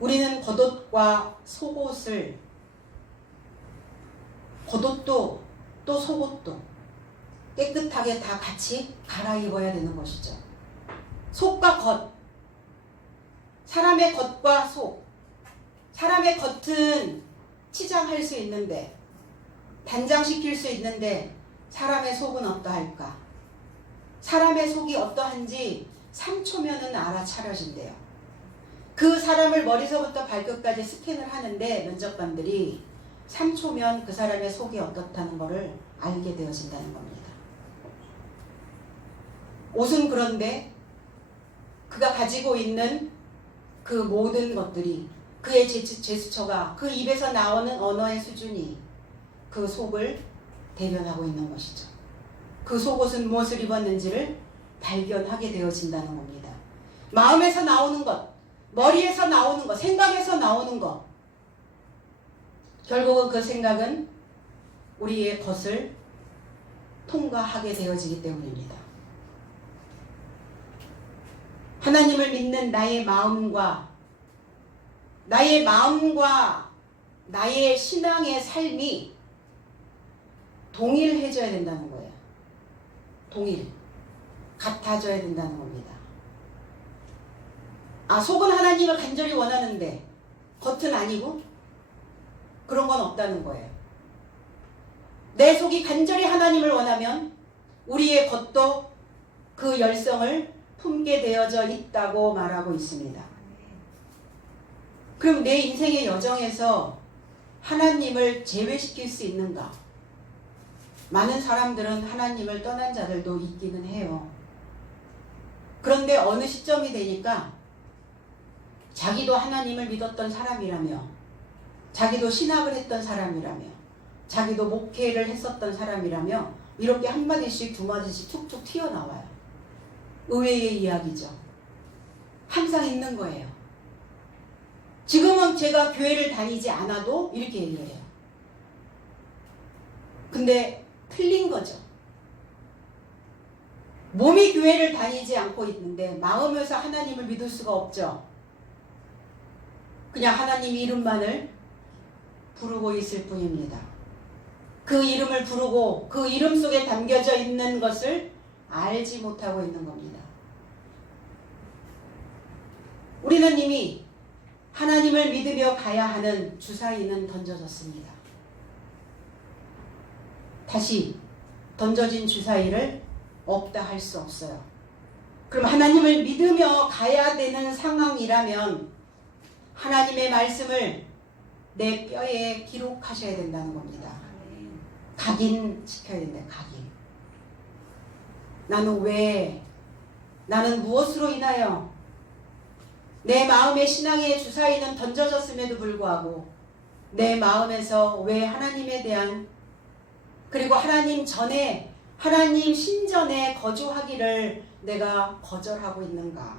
우리는 겉옷과 속옷을, 겉옷도 또 속옷도 깨끗하게 다 같이 갈아입어야 되는 것이죠. 속과 겉, 사람의 겉과 속. 사람의 겉은 치장할 수 있는데, 단장시킬 수 있는데 사람의 속은 어떠할까? 사람의 속이 어떠한지 3초면은 알아차려진대요. 그 사람을 머리서부터 발끝까지 스캔을 하는데 면접관들이 3초면 그 사람의 속이 어떻다는 것을 알게 되어진다는 겁니다. 옷은 그런데 그가 가지고 있는 그 모든 것들이, 그의 제스처가, 그 입에서 나오는 언어의 수준이 그 속을 대변하고 있는 것이죠. 그 속옷은 무엇을 입었는지를 발견하게 되어진다는 겁니다. 마음에서 나오는 것, 머리에서 나오는 거, 생각에서 나오는 거. 결국은 그 생각은 우리의 것을 통과하게 되어지기 때문입니다. 하나님을 믿는 나의 마음과 나의 신앙의 삶이 동일해져야 된다는 거예요. 같아져야 된다는 겁니다. 속은 하나님을 간절히 원하는데 겉은 아니고? 그런 건 없다는 거예요. 내 속이 간절히 하나님을 원하면 우리의 겉도 그 열성을 품게 되어져 있다고 말하고 있습니다. 그럼 내 인생의 여정에서 하나님을 제외시킬 수 있는가? 많은 사람들은 하나님을 떠난 자들도 있기는 해요. 그런데 어느 시점이 되니까 자기도 하나님을 믿었던 사람이라며, 자기도 신학을 했던 사람이라며, 자기도 목회를 했었던 사람이라며 이렇게 한마디씩 두마디씩 툭툭 튀어나와요. 의외의 이야기죠. 항상 있는 거예요. 지금은 제가 교회를 다니지 않아도 이렇게 얘기를 해요. 근데 틀린 거죠. 몸이 교회를 다니지 않고 있는데 마음에서 하나님을 믿을 수가 없죠. 그냥 하나님 이름만을 부르고 있을 뿐입니다. 그 이름을 부르고 그 이름 속에 담겨져 있는 것을 알지 못하고 있는 겁니다. 우리는 이미 하나님을 믿으며 가야 하는 주사위는 던져졌습니다. 다시 던져진 주사위를 없다 할 수 없어요. 그럼 하나님을 믿으며 가야 되는 상황이라면 하나님의 말씀을 내 뼈에 기록하셔야 된다는 겁니다. 각인시켜야 된다. 각인. 나는 무엇으로 인하여 내 마음의 신앙의 주사위는 던져졌음에도 불구하고 내 마음에서 왜 하나님에 대한, 그리고 하나님 전에, 하나님 신전에 거주하기를 내가 거절하고 있는가?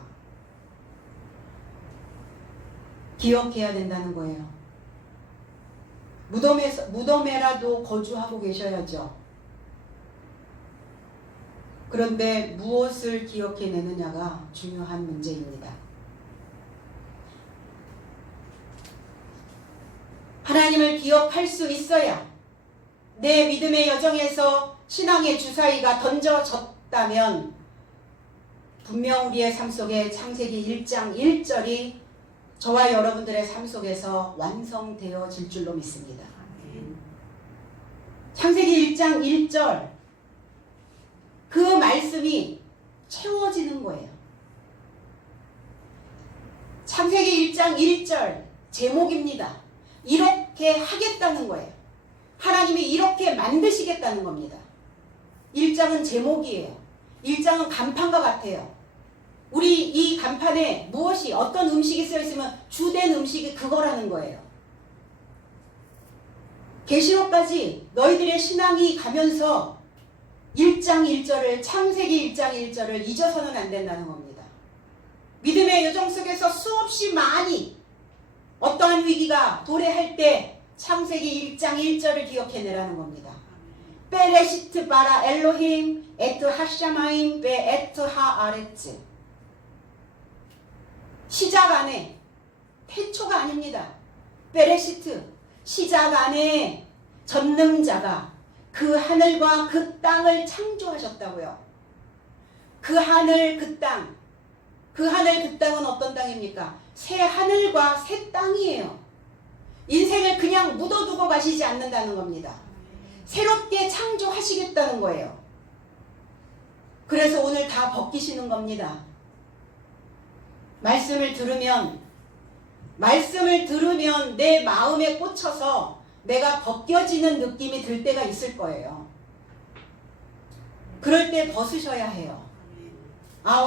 기억해야 된다는 거예요. 무덤에라도 거주하고 계셔야죠. 그런데 무엇을 기억해내느냐가 중요한 문제입니다. 하나님을 기억할 수 있어야 내 믿음의 여정에서 신앙의 주사위가 던져졌다면 분명 우리의 삶 속에 창세기 1장 1절이 저와 여러분들의 삶 속에서 완성되어질 줄로 믿습니다. 창세기 1장 1절 그 말씀이 채워지는 거예요. 창세기 1장 1절 제목입니다. 이렇게 하겠다는 거예요. 하나님이 이렇게 만드시겠다는 겁니다. 1장은 제목이에요. 1장은 간판과 같아요. 우리 이 간판에 무엇이, 어떤 음식이 쓰여있으면 주된 음식이 그거라는 거예요. 계시록까지 너희들의 신앙이 가면서 1장 1절을, 창세기 1장 1절을 잊어서는 안 된다는 겁니다. 믿음의 여정 속에서 수없이 많이 어떠한 위기가 도래할 때 창세기 1장 1절을 기억해내라는 겁니다. 베레시트 바라 엘로힘 에트 하샤마임 베 에트 하아레츠. 시작 안에, 태초가 아닙니다. 베레시트, 시작 안에 전능자가 그 하늘과 그 땅을 창조하셨다고요. 그 하늘 그 땅, 그 하늘 그 땅은 어떤 땅입니까? 새 하늘과 새 땅이에요. 인생을 그냥 묻어두고 가시지 않는다는 겁니다. 새롭게 창조하시겠다는 거예요. 그래서 오늘 다 벗기시는 겁니다. 말씀을 들으면 내 마음에 꽂혀서 내가 벗겨지는 느낌이 들 때가 있을 거예요. 그럴 때 벗으셔야 해요.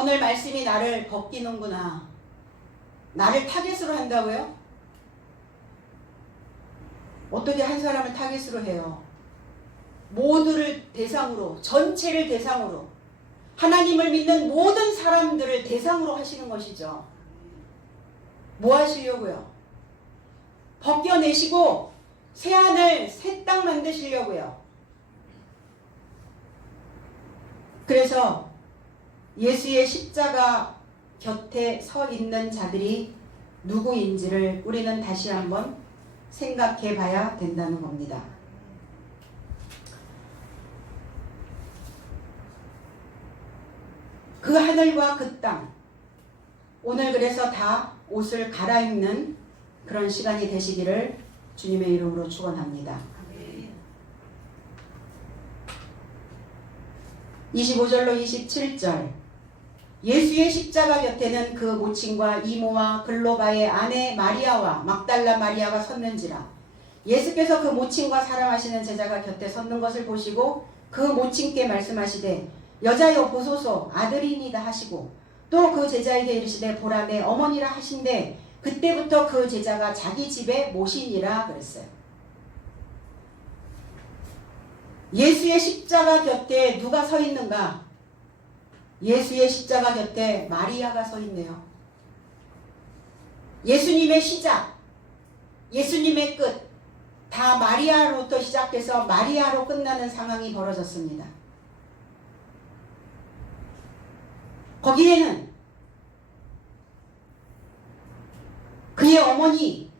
오늘 말씀이 나를 벗기는구나. 나를 타겟으로 한다고요? 어떻게 한 사람을 타겟으로 해요? 모두를 대상으로, 전체를 대상으로, 하나님을 믿는 모든 사람들을 대상으로 하시는 것이죠. 뭐 하시려고요? 벗겨내시고 새 하늘 새 땅 만드시려고요. 그래서 예수의 십자가 곁에 서 있는 자들이 누구인지를 우리는 다시 한번 생각해 봐야 된다는 겁니다. 그 하늘과 그 땅, 오늘 그래서 다 옷을 갈아입는 그런 시간이 되시기를 주님의 이름으로 축원합니다. 25절로 27절, 예수의 십자가 곁에는 그 모친과 이모와 글로바의 아내 마리아와 막달라 마리아가 섰는지라. 예수께서 그 모친과 사랑하시는 제자가 곁에 섰는 것을 보시고 그 모친께 말씀하시되 여자여 보소서 아들이니이다 하시고 또 그 제자에게 이르시되 보라 내 어머니라 하신대 그때부터 그 제자가 자기 집에 모시니라 그랬어요. 예수의 십자가 곁에 누가 서 있는가? 예수의 십자가 곁에 마리아가 서 있네요. 예수님의 시작, 예수님의 끝, 다 마리아로부터 시작해서 마리아로 끝나는 상황이 벌어졌습니다. 거기에는 그의 어머니,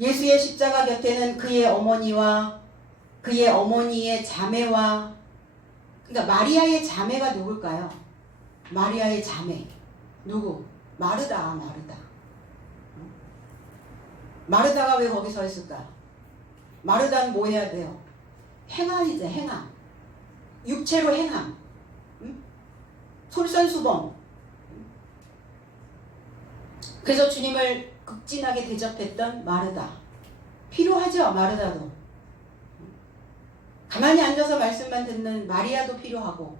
예수의 십자가 곁에는 그의 어머니와 그의 어머니의 자매와, 그러니까 마리아의 자매가 누굴까요? 마리아의 자매 누구? 마르다. 마르다가 왜 거기 서 있을까? 마르다는 뭐 해야 돼요? 행함이죠. 행함, 육체로 행함, 솔선수범. 그래서 주님을 극진하게 대접했던 마르다. 필요하죠. 마르다도. 가만히 앉아서 말씀만 듣는 마리아도 필요하고,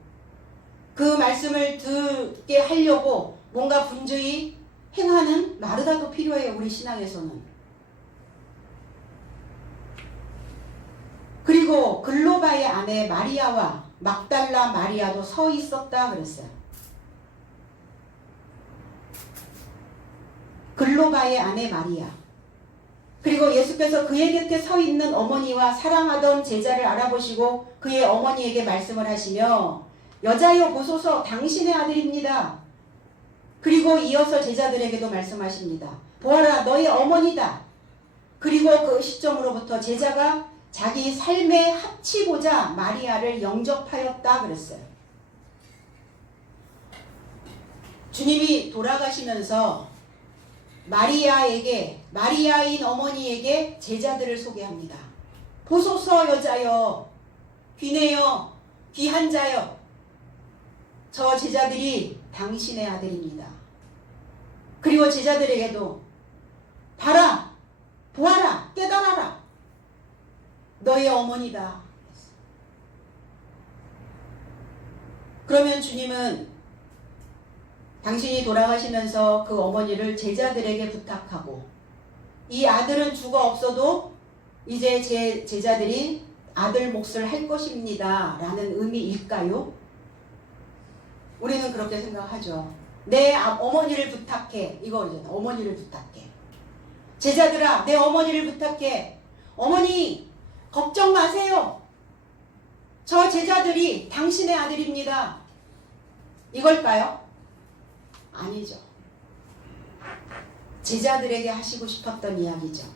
그 말씀을 듣게 하려고 뭔가 분주히 행하는 마르다도 필요해요. 우리 신앙에서는. 그리고 글로바의 아내 마리아와 막달라 마리아도 서 있었다 그랬어요. 글로바의 아내 마리아, 그리고 예수께서 그의 곁에 서 있는 어머니와 사랑하던 제자를 알아보시고 그의 어머니에게 말씀을 하시며 여자여 보소서 당신의 아들입니다. 그리고 이어서 제자들에게도 말씀하십니다. 보아라 너의 어머니다. 그리고 그 시점으로부터 제자가 자기 삶에 합치고자 마리아를 영접하였다 그랬어요. 주님이 돌아가시면서 마리아에게, 마리아인 어머니에게 제자들을 소개합니다. 보소서 여자여, 귀내여, 귀한 자여, 저 제자들이 당신의 아들입니다. 그리고 제자들에게도 봐라, 보아라, 깨달아라, 너의 어머니다. 그러면 주님은 당신이 돌아가시면서 그 어머니를 제자들에게 부탁하고, 이 아들은 죽어 없어도 이제 제 제자들이 아들 몫을 할 것입니다 라는 의미일까요? 우리는 그렇게 생각하죠. 내 어머니를 부탁해, 이거잖아. 어머니를 부탁해. 제자들아 내 어머니를 부탁해. 어머니 걱정 마세요. 저 제자들이 당신의 아들입니다. 이걸까요? 아니죠. 제자들에게 하시고 싶었던 이야기죠.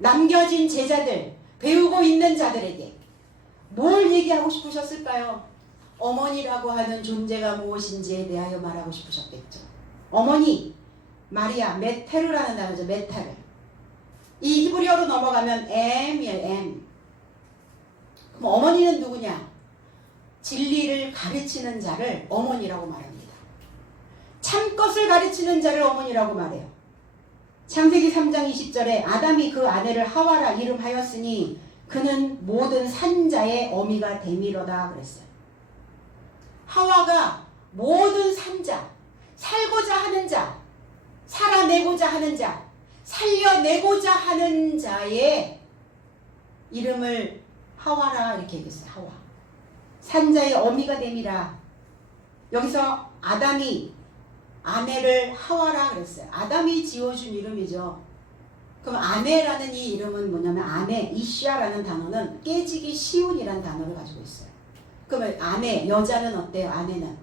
남겨진 제자들, 배우고 있는 자들에게 뭘 얘기하고 싶으셨을까요? 어머니라고 하는 존재가 무엇인지에 대하여 말하고 싶으셨겠죠. 어머니, 마리아, 메테르라는 단어죠. 메테르. 이 히브리어로 넘어가면 M이에요. M. 그럼 어머니는 누구냐? 진리를 가르치는 자를 어머니라고 말합니다. 참것을 가르치는 자를 어머니라고 말해요. 창세기 3장 20절에 아담이 그 아내를 하와라 이름하였으니 그는 모든 산자의 어미가 됨이로다 그랬어요. 하와가 모든 산자, 살고자 하는 자, 살아내고자 하는 자, 살려내고자 하는 자의 이름을 하와라 이렇게 얘기했어요. 하와. 산자의 어미가 됨이라. 여기서 아내를 하와라 그랬어요. 아담이 지어준 이름이죠. 그럼 아내라는 이 이름은 뭐냐면 아내, 이샤라는 단어는 깨지기 쉬운이라는 단어를 가지고 있어요. 그러면 아내, 여자는 어때요? 아내는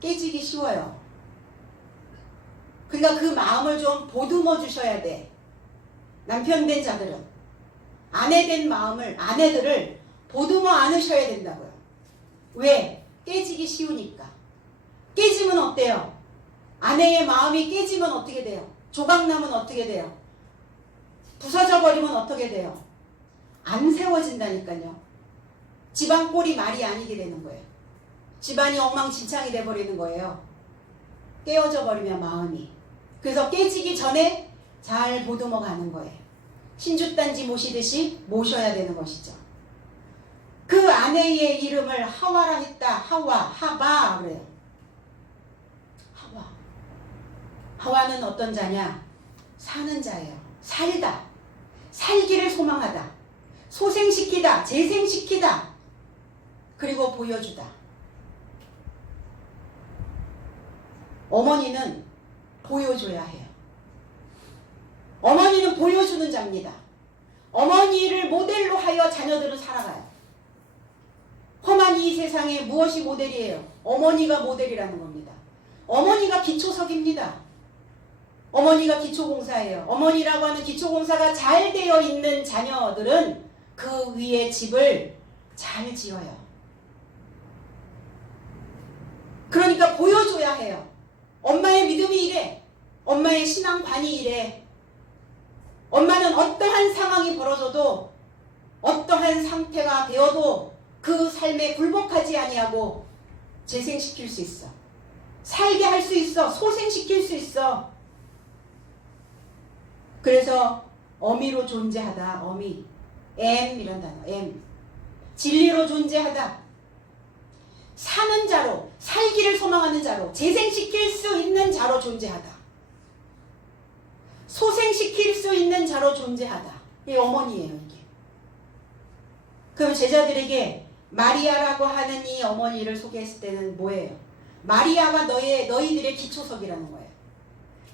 깨지기 쉬워요. 그러니까 그 마음을 좀 보듬어 주셔야 돼. 남편 된 자들은 아내 된 마음을, 아내들을 보듬어 안으셔야 된다고요. 왜? 깨지기 쉬우니까. 깨지면 어때요? 아내의 마음이 깨지면 어떻게 돼요? 조각나면 어떻게 돼요? 부서져 버리면 어떻게 돼요? 안 세워진다니까요. 집안 꼴이 말이 아니게 되는 거예요. 집안이 엉망진창이 돼버리는 거예요. 깨어져 버리면 마음이. 그래서 깨지기 전에 잘 보듬어 가는 거예요. 신주단지 모시듯이 모셔야 되는 것이죠. 그 아내의 이름을 하와라 했다. 하와, 하바 그래요. 하와. 하와는 어떤 자냐? 사는 자예요. 살다. 살기를 소망하다. 소생시키다. 재생시키다. 그리고 보여주다. 어머니는 보여줘야 해요. 어머니는 보여주는 자입니다. 어머니를 모델로 하여 자녀들은 살아가요. 험한 이 세상에 무엇이 모델이에요? 어머니가 모델이라는 겁니다. 어머니가 기초석입니다. 어머니가 기초공사예요. 어머니라고 하는 기초공사가 잘 되어 있는 자녀들은 그 위에 집을 잘 지어요. 그러니까 보여줘야 해요. 엄마의 믿음이 이래. 엄마의 신앙관이 이래. 엄마는 어떠한 상황이 벌어져도 어떠한 상태가 되어도 그 삶에 굴복하지 아니하고 재생시킬 수 있어. 살게 할 수 있어. 소생시킬 수 있어. 그래서 어미로 존재하다. 어미. 이런 단어. 진리로 존재하다. 사는 자로, 살기를 소망하는 자로, 재생시킬 수 있는 자로 존재하다. 소생시킬 수 있는 자로 존재하다. 이게 어머니예요, 이게. 그럼 제자들에게 마리아라고 하는 이 어머니를 소개했을 때는 뭐예요? 마리아가 너희들의 기초석이라는 거예요.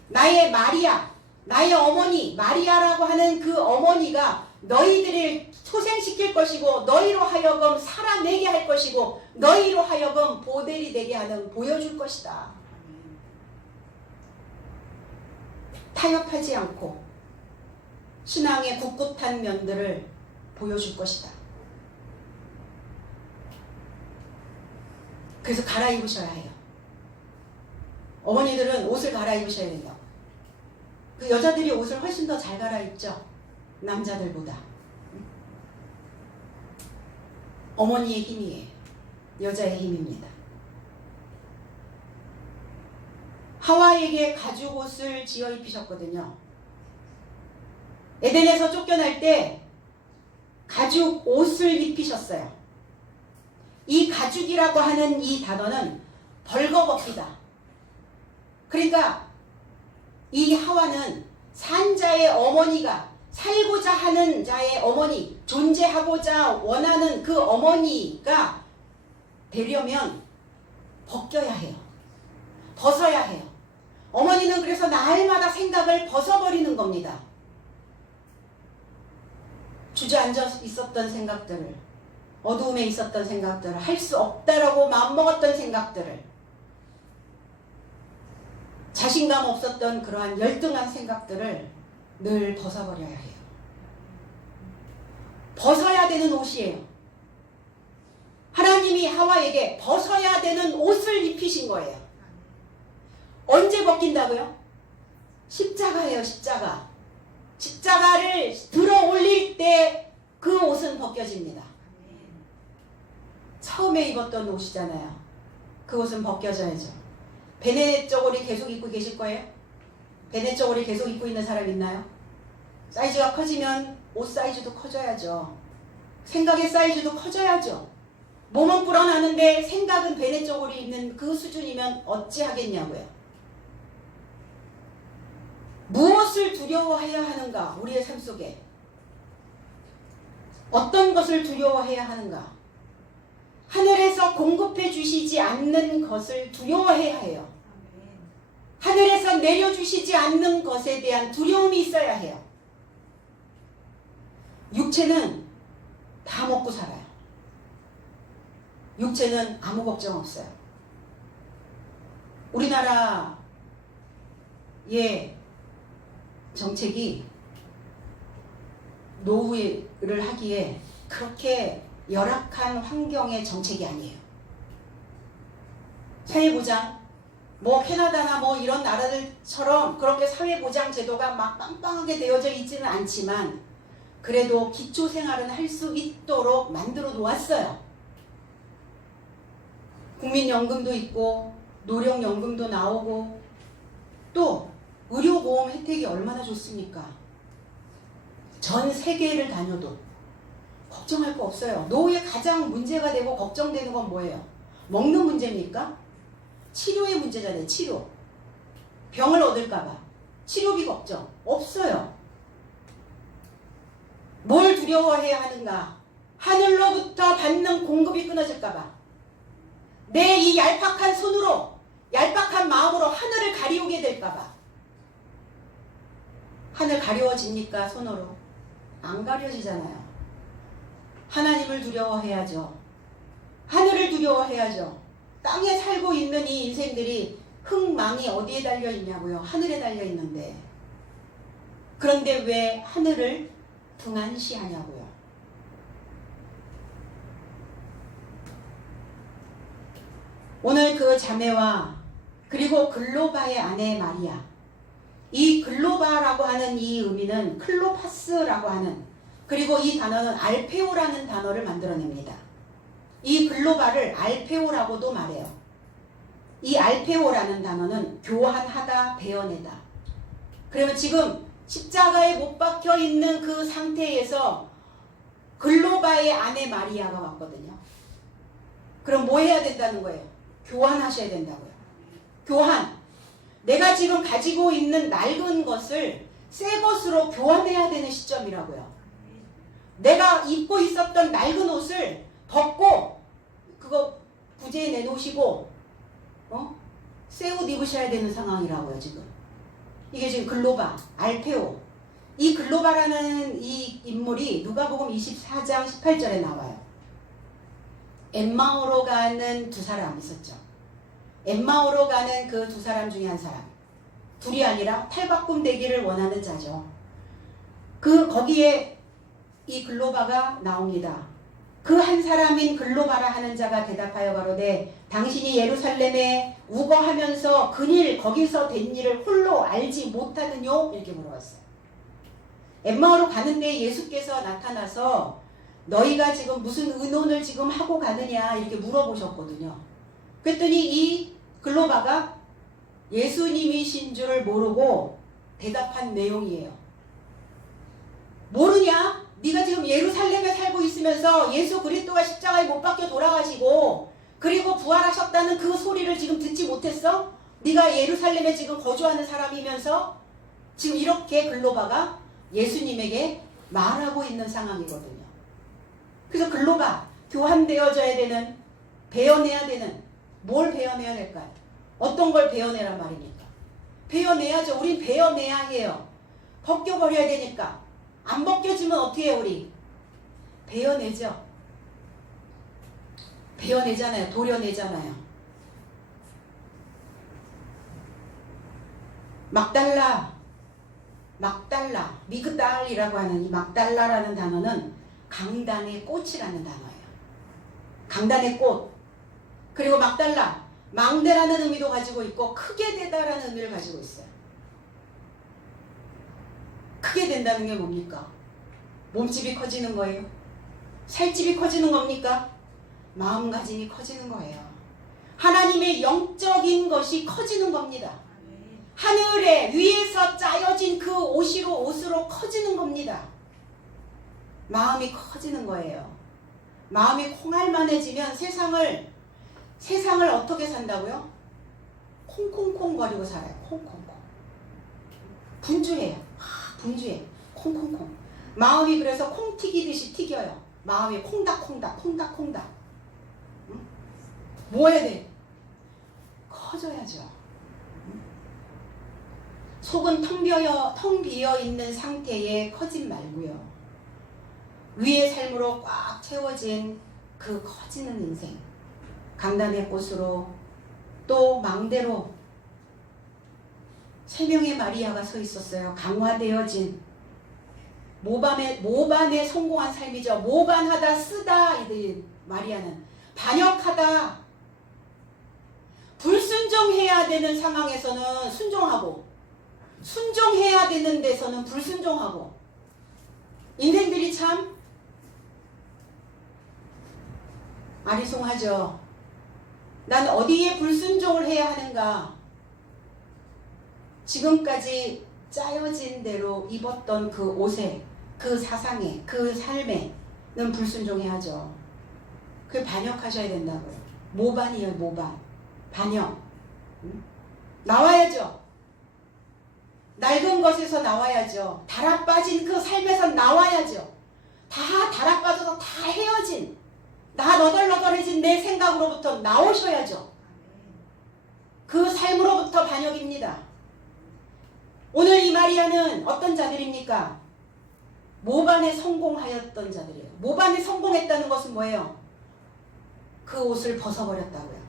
나의 마리아, 나의 어머니, 마리아라고 하는 그 어머니가 너희들을 소생시킬 것이고 너희로 하여금 살아내게 할 것이고 너희로 하여금 모델이 되게 하는 보여줄 것이다. 타협하지 않고 신앙의 굳굳한 면들을 보여줄 것이다. 그래서 갈아입으셔야 해요. 어머니들은 옷을 갈아입으셔야 된다. 그 여자들이 옷을 훨씬 더 잘 갈아입죠. 남자들보다. 어머니의 힘이에요. 여자의 힘입니다. 하와에게 가죽 옷을 지어 입히셨거든요. 에덴에서 쫓겨날 때 가죽 옷을 입히셨어요. 이 가죽이라고 하는 이 단어는 벌거벗기다. 그러니까 이 하와는 산자의 어머니가 살고자 하는 자의 어머니, 존재하고자 원하는 그 어머니가 되려면 벗겨야 해요. 벗어야 해요. 어머니는 그래서 날마다 생각을 벗어버리는 겁니다. 주저앉아 있었던 생각들을, 어두움에 있었던 생각들을, 할 수 없다라고 마음먹었던 생각들을, 자신감 없었던 그러한 열등한 생각들을 늘 벗어버려야 해요. 벗어야 되는 옷이에요. 하나님이 하와에게 벗어야 되는 옷을 입히신 거예요. 언제 벗긴다고요? 십자가예요, 십자가. 십자가를 들어 올릴 때 그 옷은 벗겨집니다. 처음에 입었던 옷이잖아요. 그 옷은 벗겨져야죠. 베네 저고리 계속 입고 계실 거예요? 베네 저고리 계속 입고 있는 사람 있나요? 사이즈가 커지면 옷 사이즈도 커져야죠. 생각의 사이즈도 커져야죠. 몸은 불어나는데 생각은 베네 저고리 입는 그 수준이면 어찌하겠냐고요. 무엇을 두려워해야 하는가? 우리의 삶 속에 어떤 것을 두려워해야 하는가? 하늘에서 공급해 주시지 않는 것을 두려워해야 해요. 하늘에서 내려주시지 않는 것에 대한 두려움이 있어야 해요. 육체는 다 먹고 살아요. 육체는 아무 걱정 없어요. 우리나라의 정책이 노후를 하기에 그렇게 열악한 환경의 정책이 아니에요. 사회보장, 뭐 캐나다나 뭐 이런 나라들처럼 그렇게 사회보장 제도가 막 빵빵하게 되어져 있지는 않지만 그래도 기초생활은 할 수 있도록 만들어 놓았어요. 국민연금도 있고 노령연금도 나오고 또 의료보험 혜택이 얼마나 좋습니까? 전 세계를 다녀도 걱정할 거 없어요. 노후에 가장 문제가 되고 걱정되는 건 뭐예요? 먹는 문제입니까? 치료의 문제잖아요. 치료. 병을 얻을까봐. 치료비 걱정. 없어요. 뭘 두려워해야 하는가? 하늘로부터 받는 공급이 끊어질까봐. 내 이 얄팍한 손으로, 얄팍한 마음으로 하늘을 가리우게 될까봐. 하늘 가려워집니까? 손으로? 안 가려지잖아요. 하나님을 두려워해야죠. 하늘을 두려워해야죠. 땅에 살고 있는 이 인생들이 흥망이 어디에 달려있냐고요? 하늘에 달려있는데. 그런데 왜 하늘을 등한시하냐고요? 오늘 그 자매와 그리고 글로바의 아내 마리아, 이 글로바라고 하는 이 의미는 클로파스라고 하는, 그리고 이 단어는 알페오라는 단어를 만들어냅니다. 이 글로바를 알페오라고도 말해요. 이 알페오라는 단어는 교환하다, 베어내다. 그러면 지금 십자가에 못 박혀 있는 그 상태에서 글로바의 아내 마리아가 왔거든요. 그럼 뭐 해야 된다는 거예요? 교환하셔야 된다고요. 교환. 내가 지금 가지고 있는 낡은 것을 새 것으로 교환해야 되는 시점이라고요. 내가 입고 있었던 낡은 옷을 벗고 그거 부재에 내놓으시고 새 옷 입으셔야 되는 상황이라고요. 지금 이게 지금 글로바, 알페오. 이 글로바라는 이 인물이 누가복음 24장 18절에 나와요. 엠마오로 가는 두 사람 있었죠. 엠마오로 가는 그 두 사람 중에 한 사람. 둘이 아니라 탈바꿈 되기를 원하는 자죠. 거기에 이 글로바가 나옵니다. 그 한 사람인 글로바라 하는 자가 대답하여 가로되 당신이 예루살렘에 우거하면서 그일 거기서 된 일을 홀로 알지 못하느뇨? 이렇게 물어봤어요. 엠마오로 가는데 예수께서 나타나서 너희가 지금 무슨 의논을 지금 하고 가느냐 이렇게 물어보셨거든요. 그랬더니 이 글로바가 예수님이신 줄 모르고 대답한 내용이에요. 모르냐? 네가 지금 예루살렘에 살고 있으면서 예수 그리스도가 십자가에 못 박혀 돌아가시고 그리고 부활하셨다는 그 소리를 지금 듣지 못했어? 네가 예루살렘에 지금 거주하는 사람이면서 지금 이렇게 글로바가 예수님에게 말하고 있는 상황이거든요. 그래서 글로바, 교환되어져야 되는, 베어내야 되는, 뭘 베어내야 될까요? 어떤 걸 베어내란 말입니까? 베어내야죠. 우린 베어내야 해요. 벗겨버려야 되니까. 안 벗겨지면 어떻게 해요, 우리? 베어내죠. 베어내잖아요. 도려내잖아요. 막달라, 미그달이라고 하는 이 막달라라는 단어는 강단의 꽃이라는 단어예요. 강단의 꽃. 그리고 막달라, 망대라는 의미도 가지고 있고 크게 되다라는 의미를 가지고 있어요. 크게 된다는 게 뭡니까? 몸집이 커지는 거예요? 살집이 커지는 겁니까? 마음가짐이 커지는 거예요. 하나님의 영적인 것이 커지는 겁니다. 하늘에 위에서 짜여진 그 옷으로 커지는 겁니다. 마음이 커지는 거예요. 마음이 콩알만해지면 세상을 어떻게 산다고요? 콩콩콩 거리고 살아요. 콩콩콩. 분주해요. 분주해. 콩콩콩. 마음이 그래서 콩 튀기듯이 튀겨요. 마음이 콩닥콩닥. 응? 뭐 해야 돼? 커져야죠. 응? 속은 텅 비어 있는 상태에 커진 말고요. 위의 삶으로 꽉 채워진 그 커지는 인생. 강단의 꽃으로 또 망대로 세 명의 마리아가 서 있었어요. 강화되어진 모반에 성공한 삶이죠. 모반하다 쓰다 이들 마리아는 반역하다 불순종해야 되는 상황에서는 순종하고 순종해야 되는 데서는 불순종하고 인생들이 참 아리송하죠. 난 어디에 불순종을 해야 하는가? 지금까지 짜여진 대로 입었던 그 옷에, 그 사상에, 그 삶에는 불순종해야죠. 그걸 반역하셔야 된다고요. 모반이에요, 모반. 반역. 나와야죠. 낡은 것에서 나와야죠. 달아 빠진 그 삶에서 나와야죠. 다 달아 빠져서 다 헤어진, 다 너덜너덜해진 내 생각으로부터 나오셔야죠. 그 삶으로부터 반역입니다. 오늘 이 마리아는 어떤 자들입니까? 모반에 성공하였던 자들이에요. 모반에 성공했다는 것은 뭐예요? 그 옷을 벗어버렸다고요.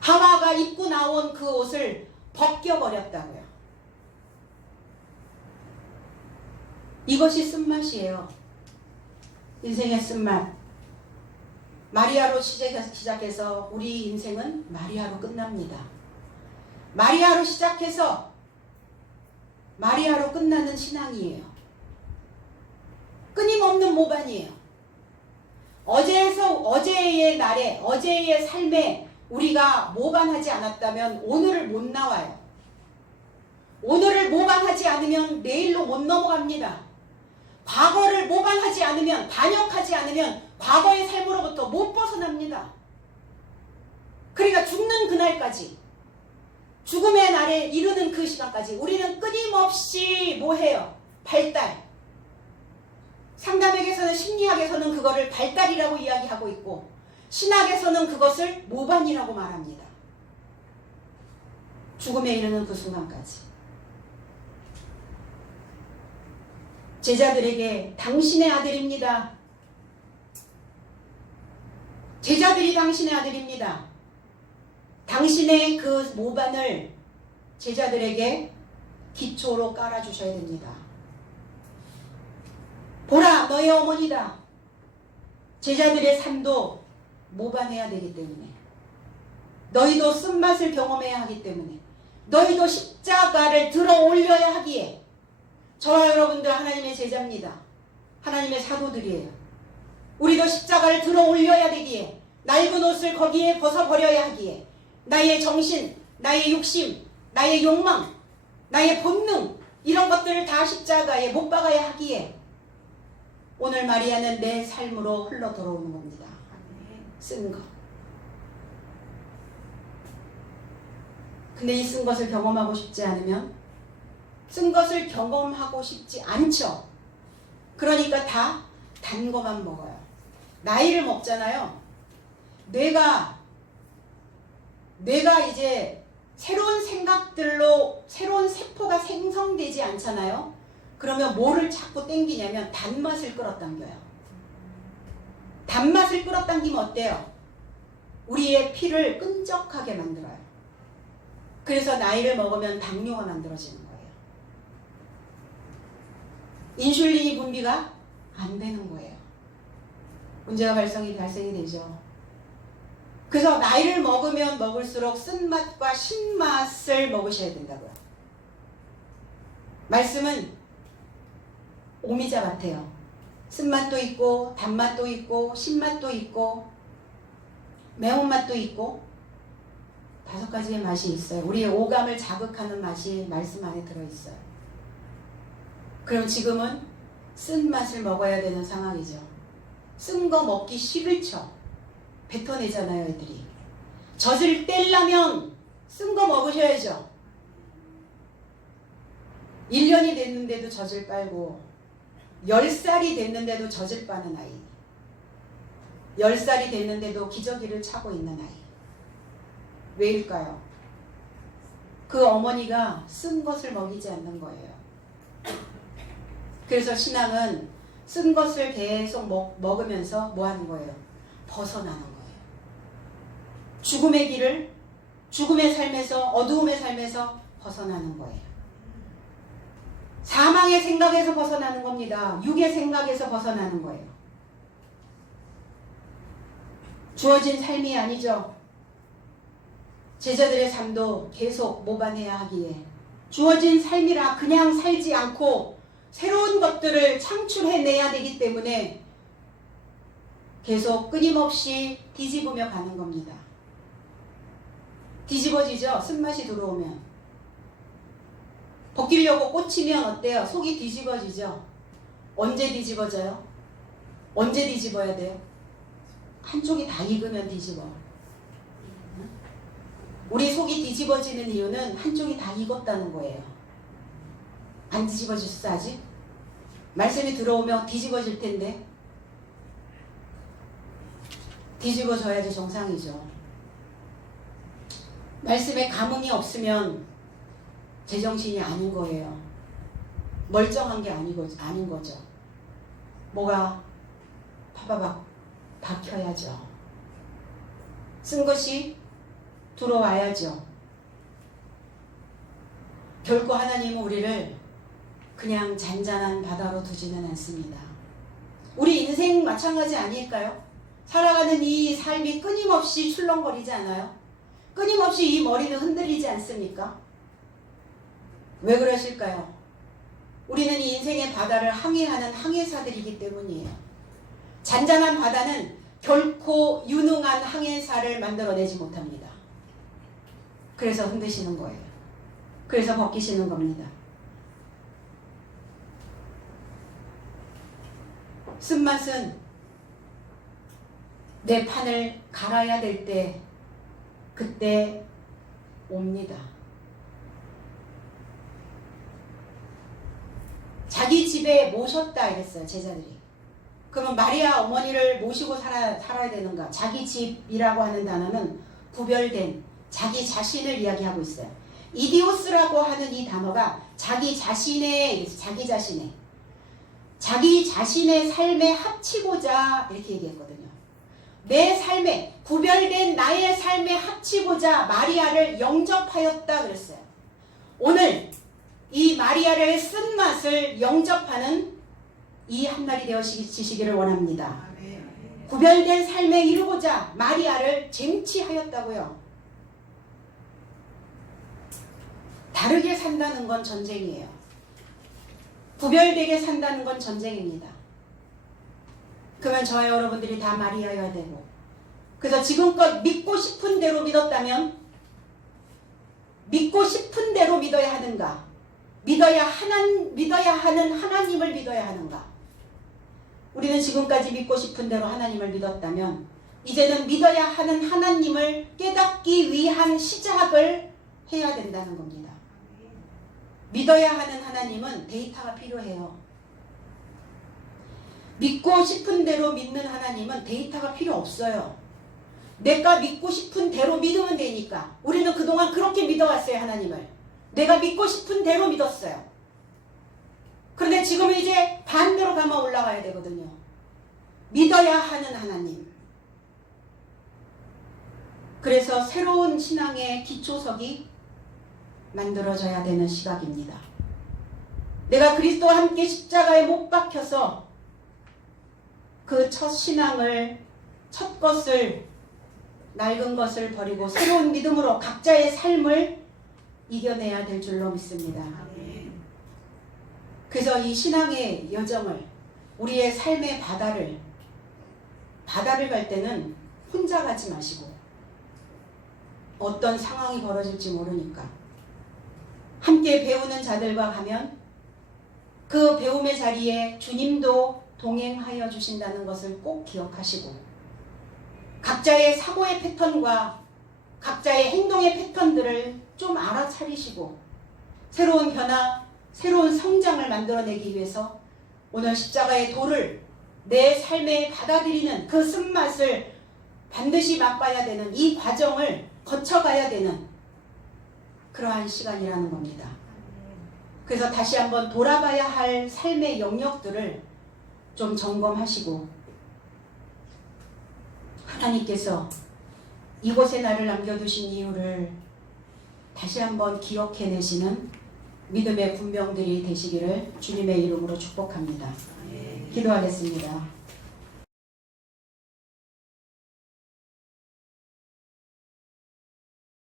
하와가 입고 나온 그 옷을 벗겨버렸다고요. 이것이 쓴맛이에요. 인생의 쓴맛. 마리아로 시작해서 우리 인생은 마리아로 끝납니다. 마리아로 시작해서 마리아로 끝나는 신앙이에요. 끊임없는 모반이에요. 어제의 날에, 어제의 삶에 우리가 모반하지 않았다면 오늘을 못 나와요. 오늘을 모반하지 않으면 내일로 못 넘어갑니다. 과거를 모반하지 않으면, 반역하지 않으면 과거의 삶으로부터 못 벗어납니다. 그러니까 죽는 그날까지, 죽음의 날에 이르는 그 시간까지 우리는 끊임없이 뭐해요? 발달. 상담학에서는, 심리학에서는 그거를 발달이라고 이야기하고 있고, 신학에서는 그것을 모반이라고 말합니다. 죽음에 이르는 그 순간까지. 제자들에게 당신의 아들입니다. 제자들이 당신의 아들입니다. 당신의 그 모반을 제자들에게 기초로 깔아주셔야 됩니다. 보라, 너의 어머니다. 제자들의 삶도 모반해야 되기 때문에, 너희도 쓴맛을 경험해야 하기 때문에, 너희도 십자가를 들어 올려야 하기에, 저와 여러분들 하나님의 제자입니다. 하나님의 사도들이에요. 우리도 십자가를 들어 올려야 되기에, 낡은 옷을 거기에 벗어버려야 하기에, 나의 정신, 나의 욕심, 나의 욕망, 나의 본능, 이런 것들을 다 십자가에 못 박아야 하기에 오늘 마리아는 내 삶으로 흘러 들어오는 겁니다. 쓴 것. 근데 이 쓴 것을 경험하고 싶지 않으면, 쓴 것을 경험하고 싶지 않죠. 그러니까 다 단 것만 먹어요. 나이를 먹잖아요. 뇌가 이제 새로운 생각들로 새로운 세포가 생성되지 않잖아요. 그러면 뭐를 자꾸 땡기냐면 단맛을 끌어당겨요. 단맛을 끌어당기면 어때요? 우리의 피를 끈적하게 만들어요. 그래서 나이를 먹으면 당뇨가 만들어지는 거예요. 인슐린이 분비가 안 되는 거예요. 문제가 발생이 되죠. 그래서 나이를 먹으면 먹을수록 쓴맛과 신맛을 먹으셔야 된다고요. 말씀은 오미자 같아요. 쓴맛도 있고, 단맛도 있고, 신맛도 있고, 매운맛도 있고, 5가지의 맛이 있어요. 우리의 오감을 자극하는 맛이 말씀 안에 들어있어요. 그럼 지금은 쓴맛을 먹어야 되는 상황이죠. 쓴 거 먹기 싫죠. 뱉어내잖아요, 애들이. 젖을 떼려면 쓴 거 먹으셔야죠. 1년이 됐는데도 젖을 빨고, 10살이 됐는데도 젖을 빠는 아이, 10살이 됐는데도 기저귀를 차고 있는 아이. 왜일까요? 그 어머니가 쓴 것을 먹이지 않는 거예요. 그래서 신앙은 쓴 것을 계속 먹으면서 뭐 하는 거예요? 벗어나는 거예요. 죽음의 길을, 죽음의 삶에서, 어두움의 삶에서 벗어나는 거예요. 사망의 생각에서 벗어나는 겁니다. 육의 생각에서 벗어나는 거예요. 주어진 삶이 아니죠. 제자들의 삶도 계속 모반해야 하기에 주어진 삶이라 그냥 살지 않고 새로운 것들을 창출해내야 되기 때문에 계속 끊임없이 뒤집으며 가는 겁니다. 뒤집어지죠? 쓴맛이 들어오면. 벗기려고 꽂히면 어때요? 속이 뒤집어지죠? 언제 뒤집어져요? 언제 뒤집어야 돼요? 한쪽이 다 익으면 뒤집어. 우리 속이 뒤집어지는 이유는 한쪽이 다 익었다는 거예요. 안 뒤집어졌어 아직? 말씀이 들어오면 뒤집어질 텐데. 뒤집어져야지 정상이죠. 말씀에 감흥이 없으면 제정신이 아닌 거예요. 멀쩡한 게 아닌 거죠. 뭐가 파바박 박혀야죠. 쓴 것이 들어와야죠. 결코 하나님은 우리를 그냥 잔잔한 바다로 두지는 않습니다. 우리 인생 마찬가지 아닐까요? 살아가는 이 삶이 끊임없이 출렁거리지 않아요? 끊임없이 이 머리는 흔들리지 않습니까? 왜 그러실까요? 우리는 이 인생의 바다를 항해하는 항해사들이기 때문이에요. 잔잔한 바다는 결코 유능한 항해사를 만들어내지 못합니다. 그래서 흔드시는 거예요. 그래서 벗기시는 겁니다. 쓴맛은 내 판을 갈아야 될 때 그때 옵니다. 자기 집에 모셨다 이랬어요. 제자들이. 그러면 마리아 어머니를 모시고 살아야 되는가? 자기 집이라고 하는 단어는 구별된 자기 자신을 이야기하고 있어요. 이디오스라고 하는 이 단어가 자기 자신의 삶에 합치고자 이렇게 얘기했거든요. 내 삶에 구별된 나의 삶에 합치고자 마리아를 영접하였다 그랬어요. 오늘 이 마리아를 쓴 맛을 영접하는 이 한날이 되어지시기를 원합니다. 구별된 삶에 이루고자 마리아를 쟁취하였다고요. 다르게 산다는 건 전쟁이에요. 구별되게 산다는 건 전쟁입니다. 그러면 저와 여러분들이 다 마리아여야 되고, 그래서 지금껏 믿고 싶은 대로 믿었다면 믿고 싶은 대로 믿어야 하는가? 믿어야 하는 하나님을 믿어야 하는가? 우리는 지금까지 믿고 싶은 대로 하나님을 믿었다면 이제는 믿어야 하는 하나님을 깨닫기 위한 시작을 해야 된다는 겁니다. 믿어야 하는 하나님은 데이터가 필요해요. 믿고 싶은 대로 믿는 하나님은 데이터가 필요 없어요. 내가 믿고 싶은 대로 믿으면 되니까. 우리는 그동안 그렇게 믿어왔어요. 하나님을. 내가 믿고 싶은 대로 믿었어요. 그런데 지금은 이제 반대로 가면 올라가야 되거든요. 믿어야 하는 하나님. 그래서 새로운 신앙의 기초석이 만들어져야 되는 시각입니다. 내가 그리스도와 함께 십자가에 못 박혀서 그 첫 신앙을, 첫 것을, 낡은 것을 버리고 새로운 믿음으로 각자의 삶을 이겨내야 될 줄로 믿습니다. 그래서 이 신앙의 여정을, 우리의 삶의 바다를 갈 때는 혼자 가지 마시고, 어떤 상황이 벌어질지 모르니까 함께 배우는 자들과 가면 그 배움의 자리에 주님도 동행하여 주신다는 것을 꼭 기억하시고, 각자의 사고의 패턴과 각자의 행동의 패턴들을 좀 알아차리시고 새로운 변화, 새로운 성장을 만들어내기 위해서 오늘 십자가의 도를 내 삶에 받아들이는 그 쓴맛을 반드시 맛봐야 되는 이 과정을 거쳐가야 되는 그러한 시간이라는 겁니다. 그래서 다시 한번 돌아봐야 할 삶의 영역들을 좀 점검하시고, 하나님께서 이곳에 나를 남겨두신 이유를 다시 한번 기억해내시는 믿음의 군병들이 되시기를 주님의 이름으로 축복합니다. 기도하겠습니다.